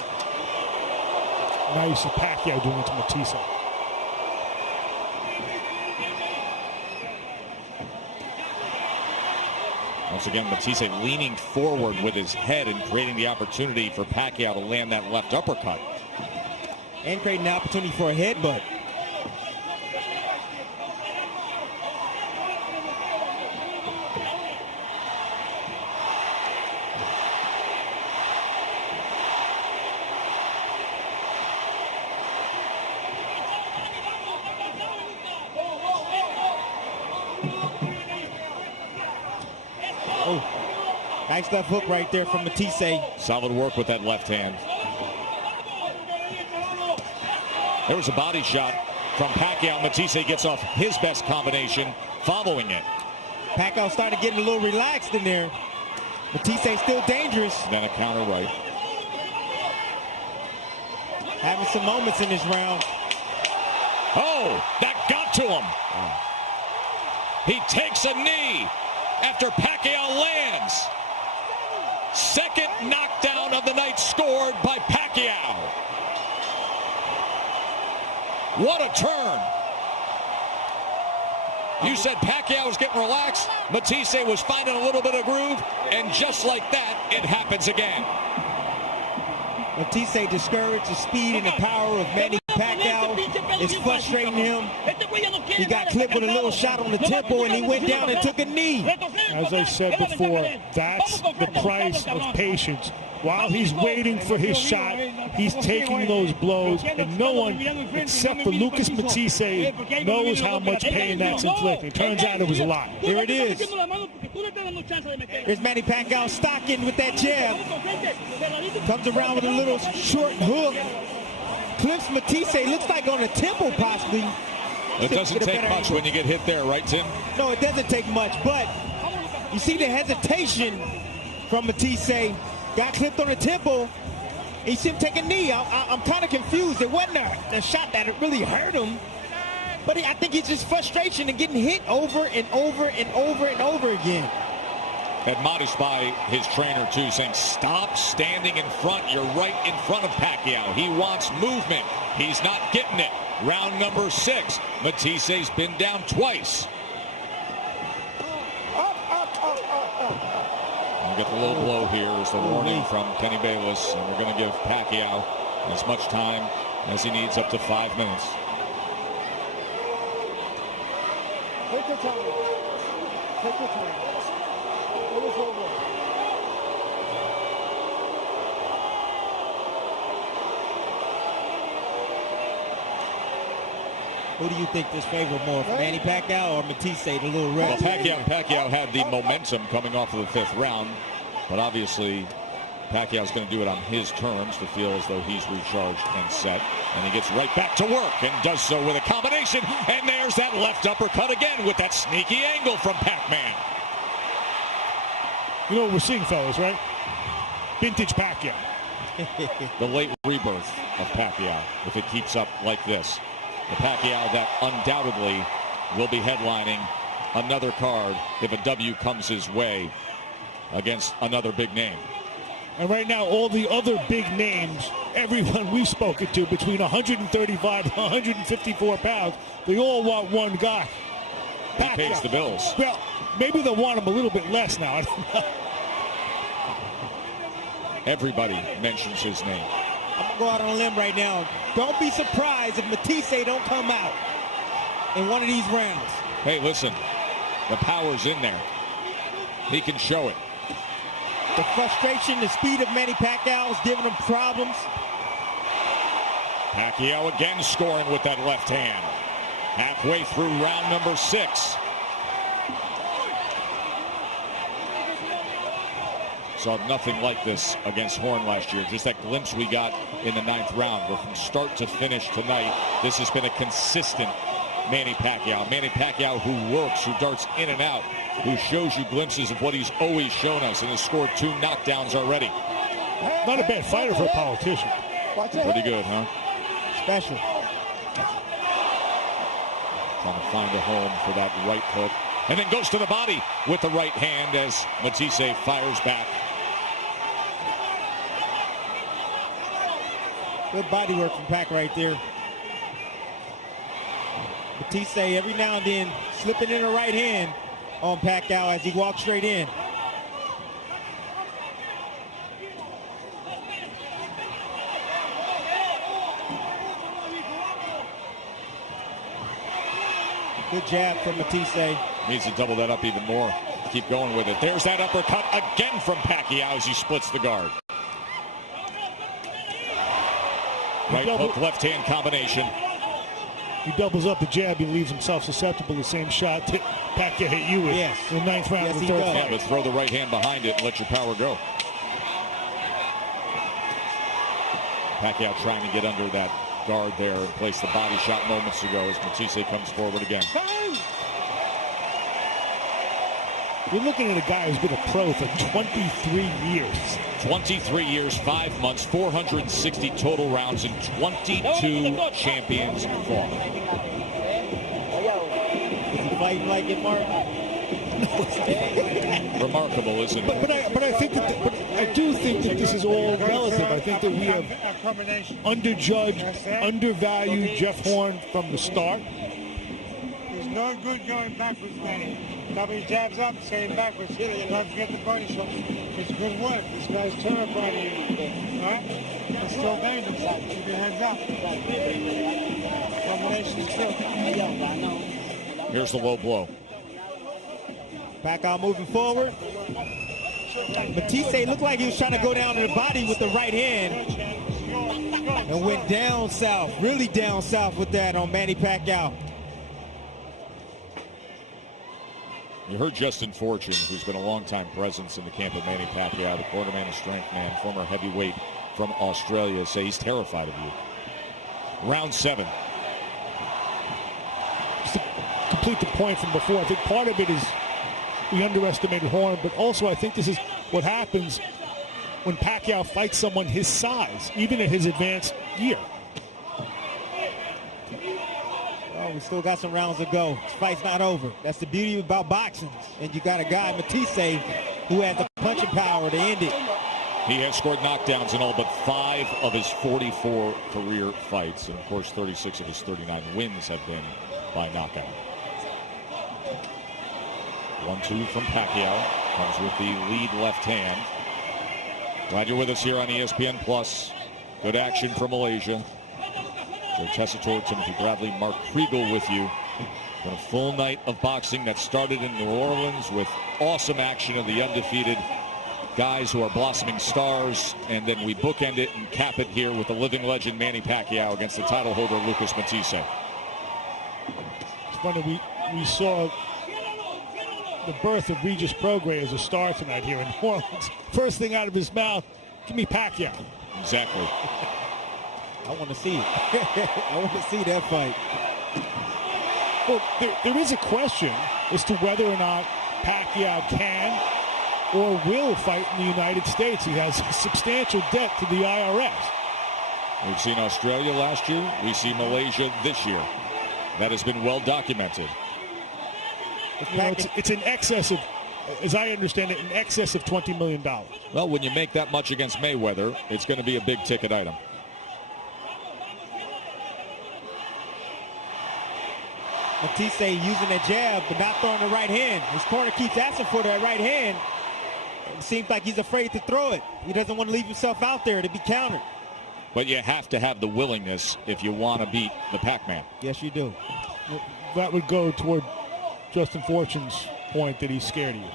Now you see Pacquiao doing it to Matthysse. Once again, Matthysse leaning forward with his head and creating the opportunity for Pacquiao to land that left uppercut. And creating the opportunity for a headbutt. Nice left hook right there from Matthysse. Solid work with that left hand. There was a body shot from Pacquiao. Matthysse gets off his best combination following it. Pacquiao started getting a little relaxed in there. Matthysse still dangerous. Then a counter right. Having some moments in this round. Oh, that got to him. He takes a knee after Pacquiao lands. Second knockdown of the night scored by Pacquiao. What a turn. You said Pacquiao was getting relaxed. Matthysse was finding a little bit of groove. And just like that, it happens again. Matthysse discouraged the speed and the power of Manny Pacquiao. It's frustrating him. He got clipped with a little shot on the temple, and he went down and took a knee. As I said before, that's the price of patience. While he's waiting for his shot, he's taking those blows, and no one except for Lucas Matthysse knows how much pain that's inflicting. Turns out it was a lot. Here it is. Here's Manny Pacquiao stocking with that jab. Comes around with a little short hook. Clips Matthysse, looks like on the temple possibly. It doesn't take much when you get hit there, right, Tim? No, it doesn't take much, but you see the hesitation from Matthysse. Got clipped on the temple. He see him take a knee. I'm kind of confused. It wasn't a shot that really hurt him. But I think it's just frustration and getting hit over and over and over and over again. Admonished by his trainer, too, saying, stop standing in front. You're right in front of Pacquiao. He wants movement. He's not getting it. Round number 6. Matthysse been down twice. We'll get the low blow here as the warning from Kenny Bayless, and we're going to give Pacquiao as much time as he needs, up to 5 minutes. Take your time. Take your time. It is over. Who do you think this favored more, Manny Pacquiao or Matthysse, the little red? Well, Pacquiao had the momentum coming off of the 5th round, but obviously Pacquiao's going to do it on his terms to feel as though he's recharged and set. And he gets right back to work and does so with a combination. And there's that left uppercut again with that sneaky angle from Pac-Man. You know what we're seeing, fellas, right? Vintage Pacquiao. The late rebirth of Pacquiao, if it keeps up like this. The Pacquiao that undoubtedly will be headlining another card if a W comes his way against another big name. And right now, all the other big names, everyone we've spoken to between 135 and 154 pounds, they all want one guy. He pays the bills. Well, maybe they'll want him a little bit less now. I don't know. Everybody mentions his name. I'm going to go out on a limb right now. Don't be surprised if Matthysse don't come out in one of these rounds. Hey, listen, the power's in there. He can show it. The frustration, the speed of Manny Pacquiao is giving him problems. Pacquiao again scoring with that left hand. Halfway through round number 6. Saw nothing like this against Horn last year. Just that glimpse we got in the 9th round. Where from start to finish tonight, this has been a consistent Manny Pacquiao. Manny Pacquiao who works, who darts in and out, who shows you glimpses of what he's always shown us, and has scored 2 knockdowns already. Not a bad fighter for a politician. Pretty good, huh? Special. Trying to find a home for that right hook. And then goes to the body with the right hand as Matthysse fires back. Good body work from Pac right there. Matthysse every now and then slipping in the right hand on Pacquiao as he walks straight in. Good jab from Matthysse. Needs to double that up even more. Keep going with it. There's that uppercut again from Pacquiao as he splits the guard. Right hook, left hand combination. He doubles up the jab. He leaves himself susceptible to the same shot that Pacquiao hit you with in the 9th round of the third fight. Yeah, but throw the right hand behind it and let your power go. Pacquiao trying to get under that guard there and place the body shot moments ago as Matthysse comes forward again. You're looking at a guy who's been a pro for 23 years. 23 years, 5 months, 460 total rounds, and 22 champions fought. Is he fighting like it, Mark? Remarkable, isn't it? But I do think that this is all relative. I think that we have underjudged, undervalued Jeff Horn from the start. He's no good going backwards, Manny. He jabs up, saying backwards. Don't forget the body shot. It's good work. This guy's terrified of you. Right? It's still dangerous. Keep your hands up. Combination's good. Here's the low blow. Pacquiao moving forward. Matthysse looked like he was trying to go down to the body with the right hand and went down south, really down south with that on Manny Pacquiao. You heard Justin Fortune, who's been a long-time presence in the camp of Manny Pacquiao, the quarterman and strength man, former heavyweight from Australia, say he's terrified of you. Round 7. Just to complete the point from before, I think part of it is we underestimated Horn, but also I think this is what happens when Pacquiao fights someone his size, even at his advanced year. Well, we still got some rounds to go. This fight's not over. That's the beauty about boxing. And you got a guy, Matthysse, who had the punching power to end it. He has scored knockdowns in all but 5 of his 44 career fights. And, of course, 36 of his 39 wins have been by knockout. 1-2 from Pacquiao. Comes with the lead left hand. Glad you're with us here on ESPN Plus. Good action from Malaysia. Joe Tessitore, Timothy Bradley, Mark Kriegel with you. Been a full night of boxing that started in New Orleans with awesome action of the undefeated guys who are blossoming stars. And then we bookend it and cap it here with the living legend Manny Pacquiao against the title holder Lucas Matthysse. It's funny, we saw the birth of Regis Prograis as a star tonight here in New Orleans. First thing out of his mouth, give me Pacquiao. Exactly. I want to see it. I want to see that fight. Well, there is a question as to whether or not Pacquiao can or will fight in the United States. He has a substantial debt to the IRS. We've seen Australia last year. We see Malaysia this year. That has been well documented. You know, it's in excess of, as I understand it, in excess of $20 million. Well, when you make that much against Mayweather, it's going to be a big ticket item. Matthysse using that jab, but not throwing the right hand. His corner keeps asking for that right hand. It seems like he's afraid to throw it. He doesn't want to leave himself out there to be countered. But you have to have the willingness if you want to beat the Pac-Man. Yes, you do. That would go toward Justin Fortune's point that he's scared of you.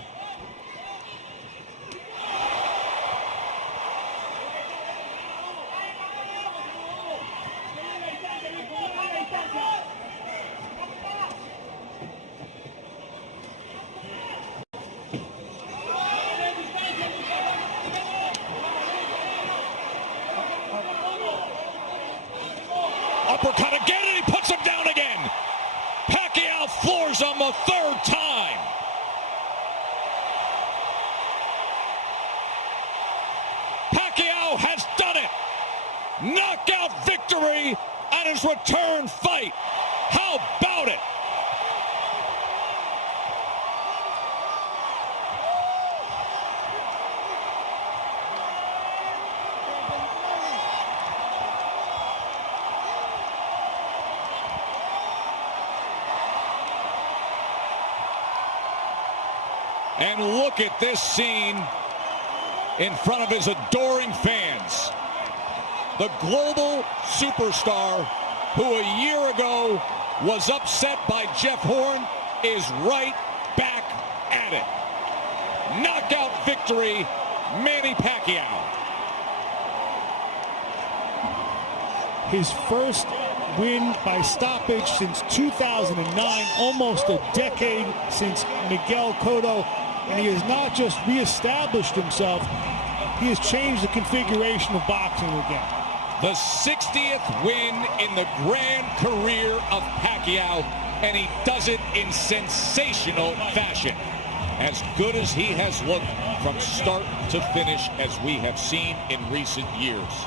Uppercut again, and he puts him down again. Pacquiao floors him a 3rd time. Pacquiao has done it. Knockout victory at his return fight. How about it? And look at this scene in front of his adoring fans. The global superstar who a year ago was upset by Jeff Horn is right back at it. Knockout victory, Manny Pacquiao. His first win by stoppage since 2009, almost a decade since Miguel Cotto, and he has not just reestablished himself, he has changed the configuration of boxing again. The 60th win in the grand career of Pacquiao, and he does it in sensational fashion. As good as he has looked from start to finish as we have seen in recent years.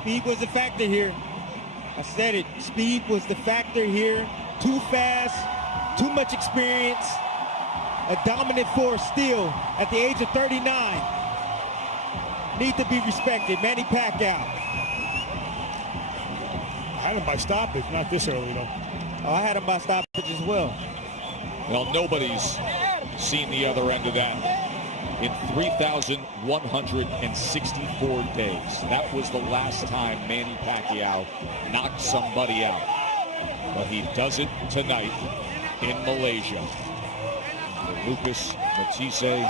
Speed was the factor here. I said it. Speed was the factor here. Too fast, too much experience. A dominant force still at the age of 39. Need to be respected. Manny Pacquiao. I had him by stoppage, not this early though. Oh, I had him by stoppage as well. Well, nobody's seen the other end of that in 3,164 days. That was the last time Manny Pacquiao knocked somebody out. But he does it tonight in Malaysia. For Lucas Matthysse, the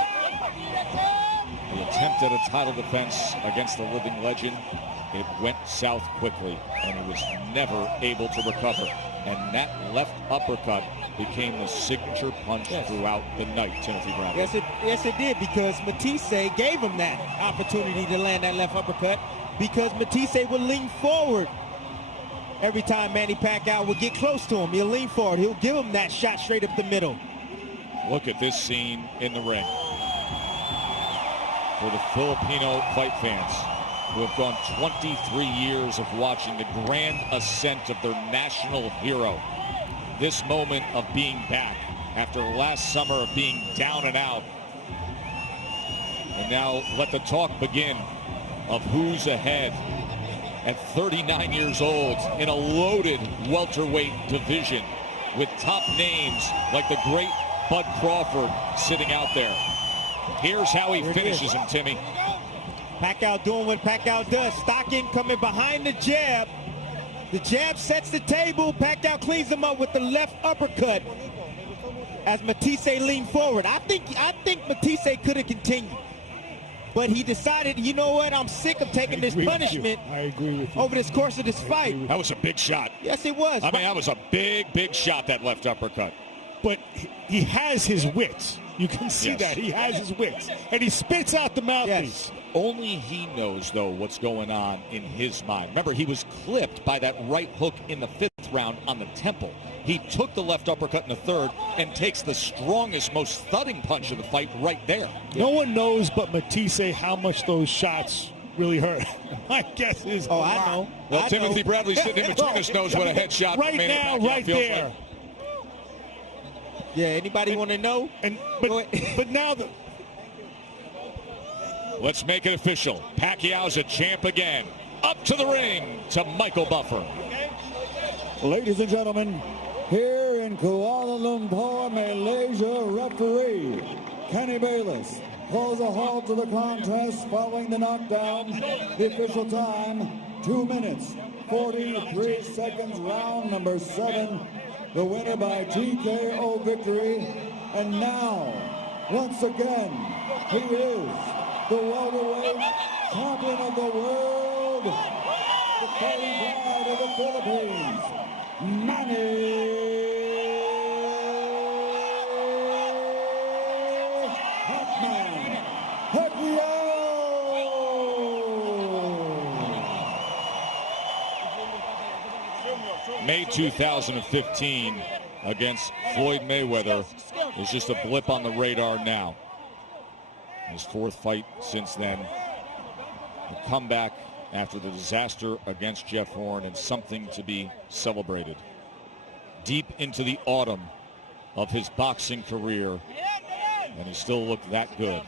attempt at a title defense against the living legend, it went south quickly, and he was never able to recover. And that left uppercut became the signature punch throughout the night, Timothy Brown. Yes, it did, because Matthysse gave him that opportunity to land that left uppercut, because Matthysse would lean forward every time Manny Pacquiao would get close to him. He'll lean forward. He'll give him that shot straight up the middle. Look at this scene in the ring. For the Filipino fight fans who have gone 23 years of watching the grand ascent of their national hero, this moment of being back after last summer of being down and out. And now let the talk begin of who's ahead at 39 years old in a loaded welterweight division with top names like the great Bud Crawford sitting out there. Here's how he finishes him, Timmy. Pacquiao doing what Pacquiao does. Stocking coming behind the jab. The jab sets the table. Pacquiao cleans him up with the left uppercut as Matthysse leaned forward. I think Matthysse could have continued, but he decided, you know what, I'm sick of taking this punishment. I agree with you. Over this course of this fight. That was a big shot. Yes, it was. I mean, that was a big shot, that left uppercut. But he has his wits. You can see that. He has his wits. And he spits out the mouthpiece. Yes. Only he knows, though, what's going on in his mind. Remember, he was clipped by that right hook in the 5th round on the temple. He took the left uppercut in the 3rd and takes the strongest, most thudding punch of the fight right there. No one knows but Matthysse how much those shots really hurt. My guess is I know. Well, Timothy Bradley sitting in between us knows what a headshot right now, right there. Like. Yeah, anybody want to know? But now the... Let's make it official. Pacquiao's a champ again. Up to the ring to Michael Buffer. Ladies and gentlemen, here in Kuala Lumpur, Malaysia, referee Kenny Bayless calls a halt to the contest following the knockdown. The official time, 2 minutes, 43 seconds, round number 7. The winner by TKO victory. And now, once again, he is the welterweight champion of the world, the fighting pride of the Philippines, Manny Pacquiao. May 2015 against Floyd Mayweather is just a blip on the radar now. His 4th fight since then. The comeback after the disaster against Jeff Horn, and something to be celebrated. Deep into the autumn of his boxing career, and he still looked that good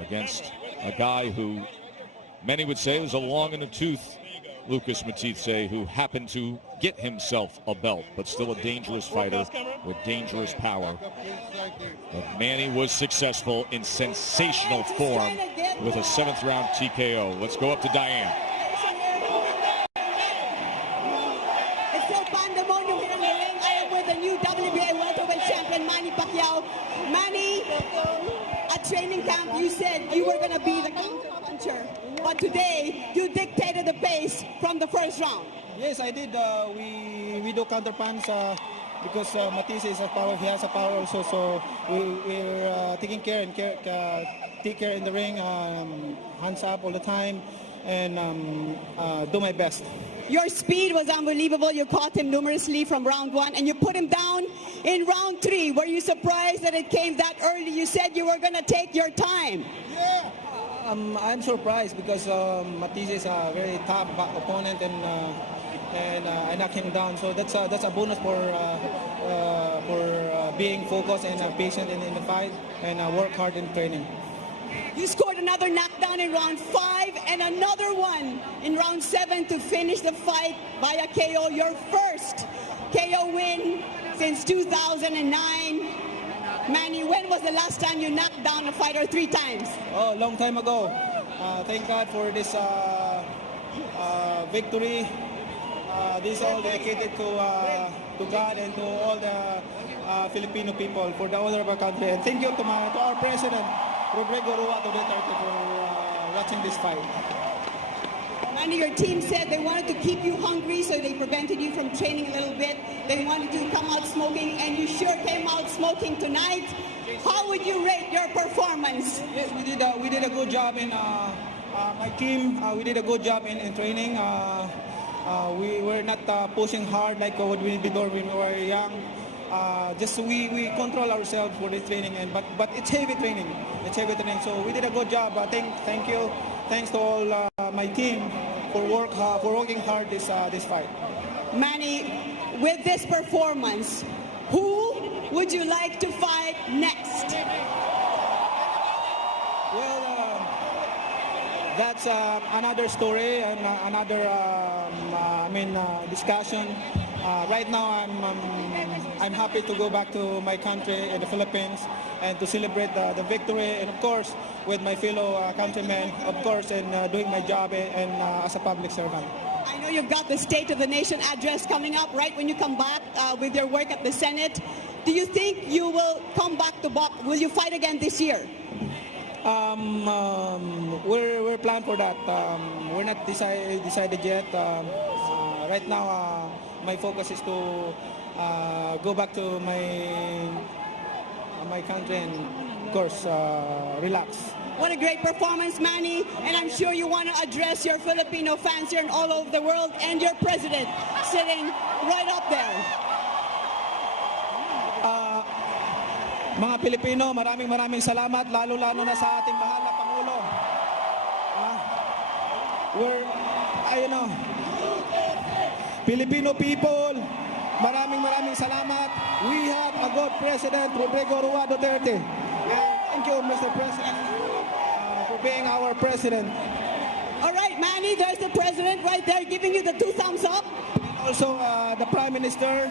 against a guy who many would say was a long in the tooth, Lucas Matthysse, who happened to get himself a belt, but still a dangerous fighter with dangerous power. But Manny was successful in sensational form with a 7th round TKO. Let's go up to Diane. It's still pandemonium here in the ring. I am with the new WBA welterweight champion, Manny Pacquiao. Manny, at training camp, you said you were going to be the counter puncher. But today, you dictated the pace. face from the first round? Yes, I did. We do counter punch because Matthysse is a power. He has a power also. So we're taking care and take care in the ring, hands up all the time, and do my best. Your speed was unbelievable. You caught him numerously from round 1, and you put him down in round 3. Were you surprised that it came that early? You said you were going to take your time. Yeah. I'm surprised because Matthysse is a very tough opponent, and I knocked him down. So that's a bonus for being focused and patient in the fight, and work hard in training. You scored another knockdown in round 5 and another one in round 7 to finish the fight via KO. Your first KO win since 2009. Manny, when was the last time you knocked down a fighter 3 times? Oh, long time ago. Thank God for this victory. This is all dedicated to God and to all the Filipino people for the honor of our country. And thank you to our president, Rodrigo Rua Duterte, for watching this fight. Manny, your team said they wanted to keep you hungry, so they prevented you from training a little bit. They wanted to come out smoking, and you sure came out smoking tonight. How would you rate your performance? Yes, we did a good job in my team. We did a good job in training. We were not pushing hard like what we did when we were young. Just we control ourselves for this training, but it's heavy training. It's heavy training. So we did a good job. Thank you. Thanks to all my team for working hard this fight. Manny, with this performance, who would you like to fight next? Well, that's another story and another discussion. Right now, I'm happy to go back to my country in the Philippines and to celebrate the victory, and of course with my fellow countrymen, of course, and doing my job and as a public servant. I know you've got the State of the Nation address coming up right when you come back with your work at the Senate. Do you think you will come back to box? Will you fight again this year? We're planned for that. We're not decided yet. Right now, my focus is to go back to my country and, of course, relax. What a great performance, Manny, and I'm sure you want to address your Filipino fans here and all over the world, and your president sitting right up there. Mga Pilipino, maraming salamat, lalo-lalo na sa ating mahal na Pangulo. Filipino people, maraming salamat. We have a good President, Rodrigo Rua Duterte. Thank you, Mr. President, for being our president. All right, Manny, there's the president right there giving you the 2 thumbs up. Also, the Prime Minister,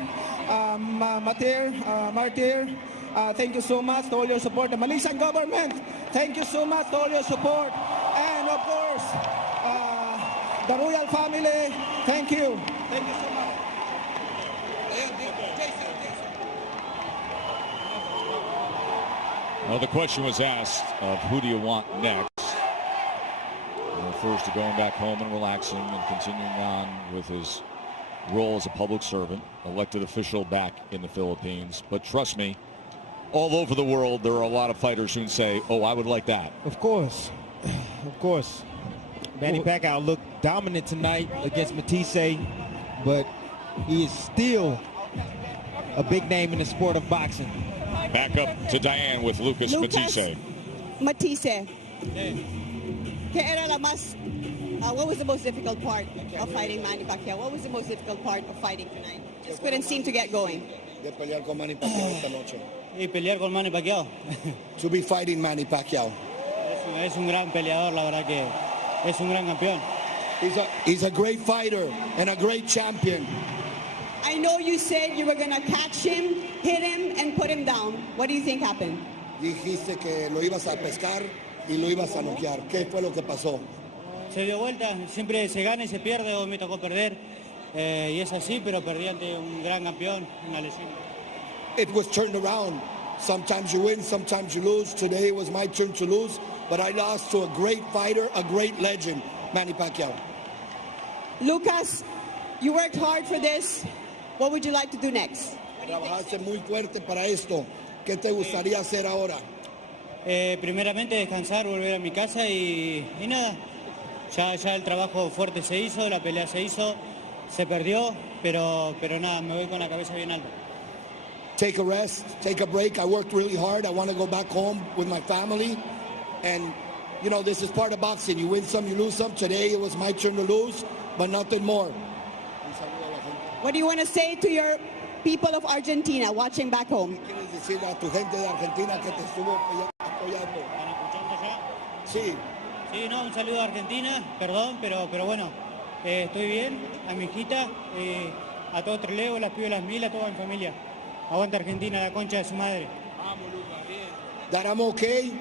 Matthysse, thank you so much to all your support. The Malaysian government, thank you so much to all your support. And of course, the royal family, thank you. Thank you so much. Well, the question was asked of who do you want next? He refers to going back home and relaxing and continuing on with his role as a public servant, elected official back in the Philippines. But trust me, all over the world, there are a lot of fighters who say, oh, I would like that. Of course. Of course. Manny Pacquiao looked dominant tonight against Matthysse, but he is still a big name in the sport of boxing. Back up to Diane with Lucas Matthysse. Matthysse. What was the most difficult part of fighting Manny Pacquiao? What was the most difficult part of fighting tonight? Just couldn't seem to get going. De pelear con Manny Pacquiao esta noche. Y pelear con Manny Pacquiao. To be fighting Manny Pacquiao. Es un gran peleador, la verdad que es un gran campeón. He's a great fighter and a great champion. I know you said you were going to catch him, hit him, and put him down. What do you think happened? Dijiste que lo ibas a pescar y lo ibas a noquear. ¿Qué fue lo que pasó? Se dio vuelta, siempre se gana y se pierde, hoy me tocó perder. Y es así, pero perdí ante un gran campeón, una lesión. It was turned around. Sometimes you win, sometimes you lose. Today it was my turn to lose, but I lost to a great fighter, a great legend, Manny Pacquiao. Lucas, you worked hard for this. What would you like to do next? Trabajaste muy fuerte para esto. ¿Qué te gustaría hacer ahora? Primeramente descansar, volver a mi casa y nada. Ya el trabajo fuerte se hizo, la pelea se hizo, se perdió, pero nada, me voy con la cabeza bien alta. Take a rest, take a break. I worked really hard. I want to go back home with my family. And, you know, this is part of boxing. You win some, you lose some. Today it was my turn to lose, but nothing more. What do you want to say to your people of Argentina watching back home? ¿Qué quieres decirle a tu gente de Argentina que te estuvo apoyando? ¿Están escuchando ya? Sí. Sí, no, un saludo a Argentina, perdón, pero bueno, estoy bien, a mi hijita, a todo Trelew, las pibas, las mil, a toda mi familia. Aguanta Argentina, la concha de su madre. That I'm okay.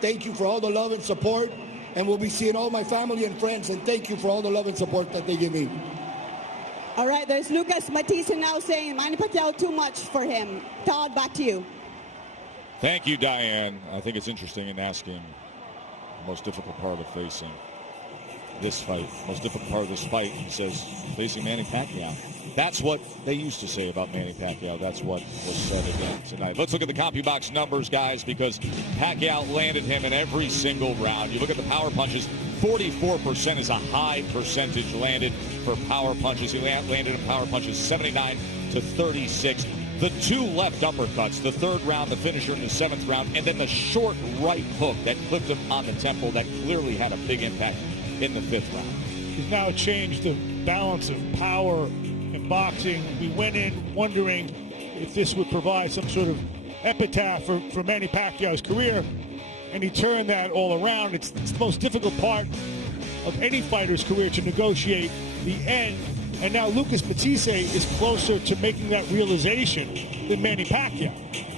Thank you for all the love and support. And we'll be seeing all my family and friends. And thank you for all the love and support that they give me. All right, there's Lucas Matthysse now saying Manny Pacquiao too much for him. Todd, back to you. Thank you, Diane. I think it's interesting in asking the most difficult part of facing this fight. Most difficult part of this fight, he says, facing Manny Pacquiao. That's what they used to say about Manny Pacquiao. That's what was said again tonight. Let's look at the CompuBox numbers, guys, because Pacquiao landed him in every single round. You look at the power punches, 44% is a high percentage landed for power punches. He landed in power punches 79 to 36. The two left uppercuts, the third round, the finisher in the seventh round, and then the short right hook that clipped him on the temple that clearly had a big impact in the fifth round. He's now changed the balance of power in boxing. We went in wondering if this would provide some sort of epitaph for Manny Pacquiao's career, and he turned that all around. It's the most difficult part of any fighter's career to negotiate the end, and now Lucas Matthysse is closer to making that realization than Manny Pacquiao.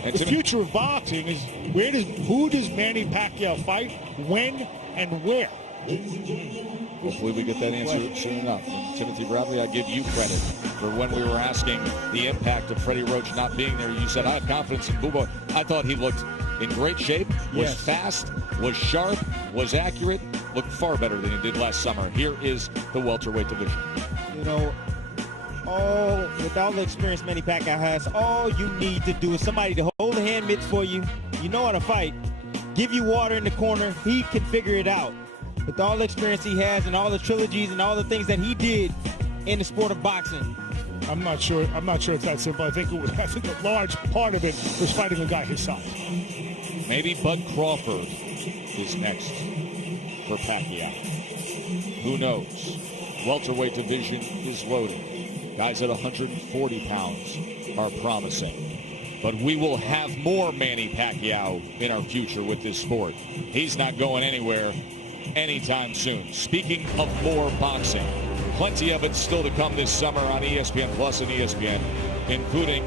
And the future of boxing is who does Manny Pacquiao fight, when, and where? Hopefully we get that answer soon enough. And Timothy Bradley, I give you credit for when we were asking the impact of Freddie Roach not being there. You said, I have confidence in Bubba. I thought he looked in great shape, was fast, was sharp, was accurate, looked far better than he did last summer. Here is the welterweight division. You know, with all the experience Manny Pacquiao has, all you need to do is somebody to hold the hand mitts for you. You know how to fight. Give you water in the corner. He can figure it out. With all the experience he has and all the trilogies and all the things that he did in the sport of boxing. I'm not sure it's that simple. I think a large part of it was fighting a guy his size. Maybe Bud Crawford is next for Pacquiao. Who knows? Welterweight division is loaded. Guys at 140 pounds are promising. But we will have more Manny Pacquiao in our future with this sport. He's not going anywhere anytime soon. Speaking of more boxing, plenty of it still to come this summer on ESPN Plus and ESPN, including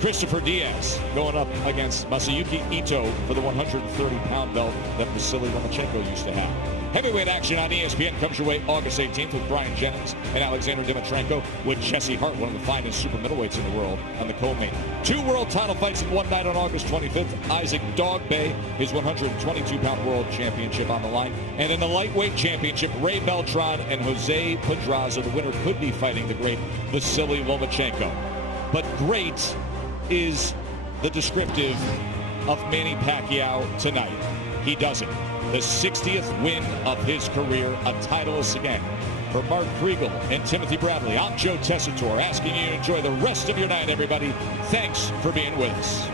Christopher Diaz going up against Masayuki Ito for the 130-pound belt that Vasily Lomachenko used to have. Heavyweight action on ESPN comes your way August 18th with Brian Jennings and Alexander Dimitrenko, with Jesse Hart, one of the finest super middleweights in the world, on the co-main. 2 world title fights in one night on August 25th. Isaac Dogboe, his 122-pound world championship on the line. And in the lightweight championship, Ray Beltran and Jose Pedraza, the winner could be fighting the great Vasily Lomachenko. But great is the descriptive of Manny Pacquiao tonight. He does it. The 60th win of his career, a titleless again. For Mark Kriegel and Timothy Bradley, I'm Joe Tessitore, asking you to enjoy the rest of your night, everybody. Thanks for being with us.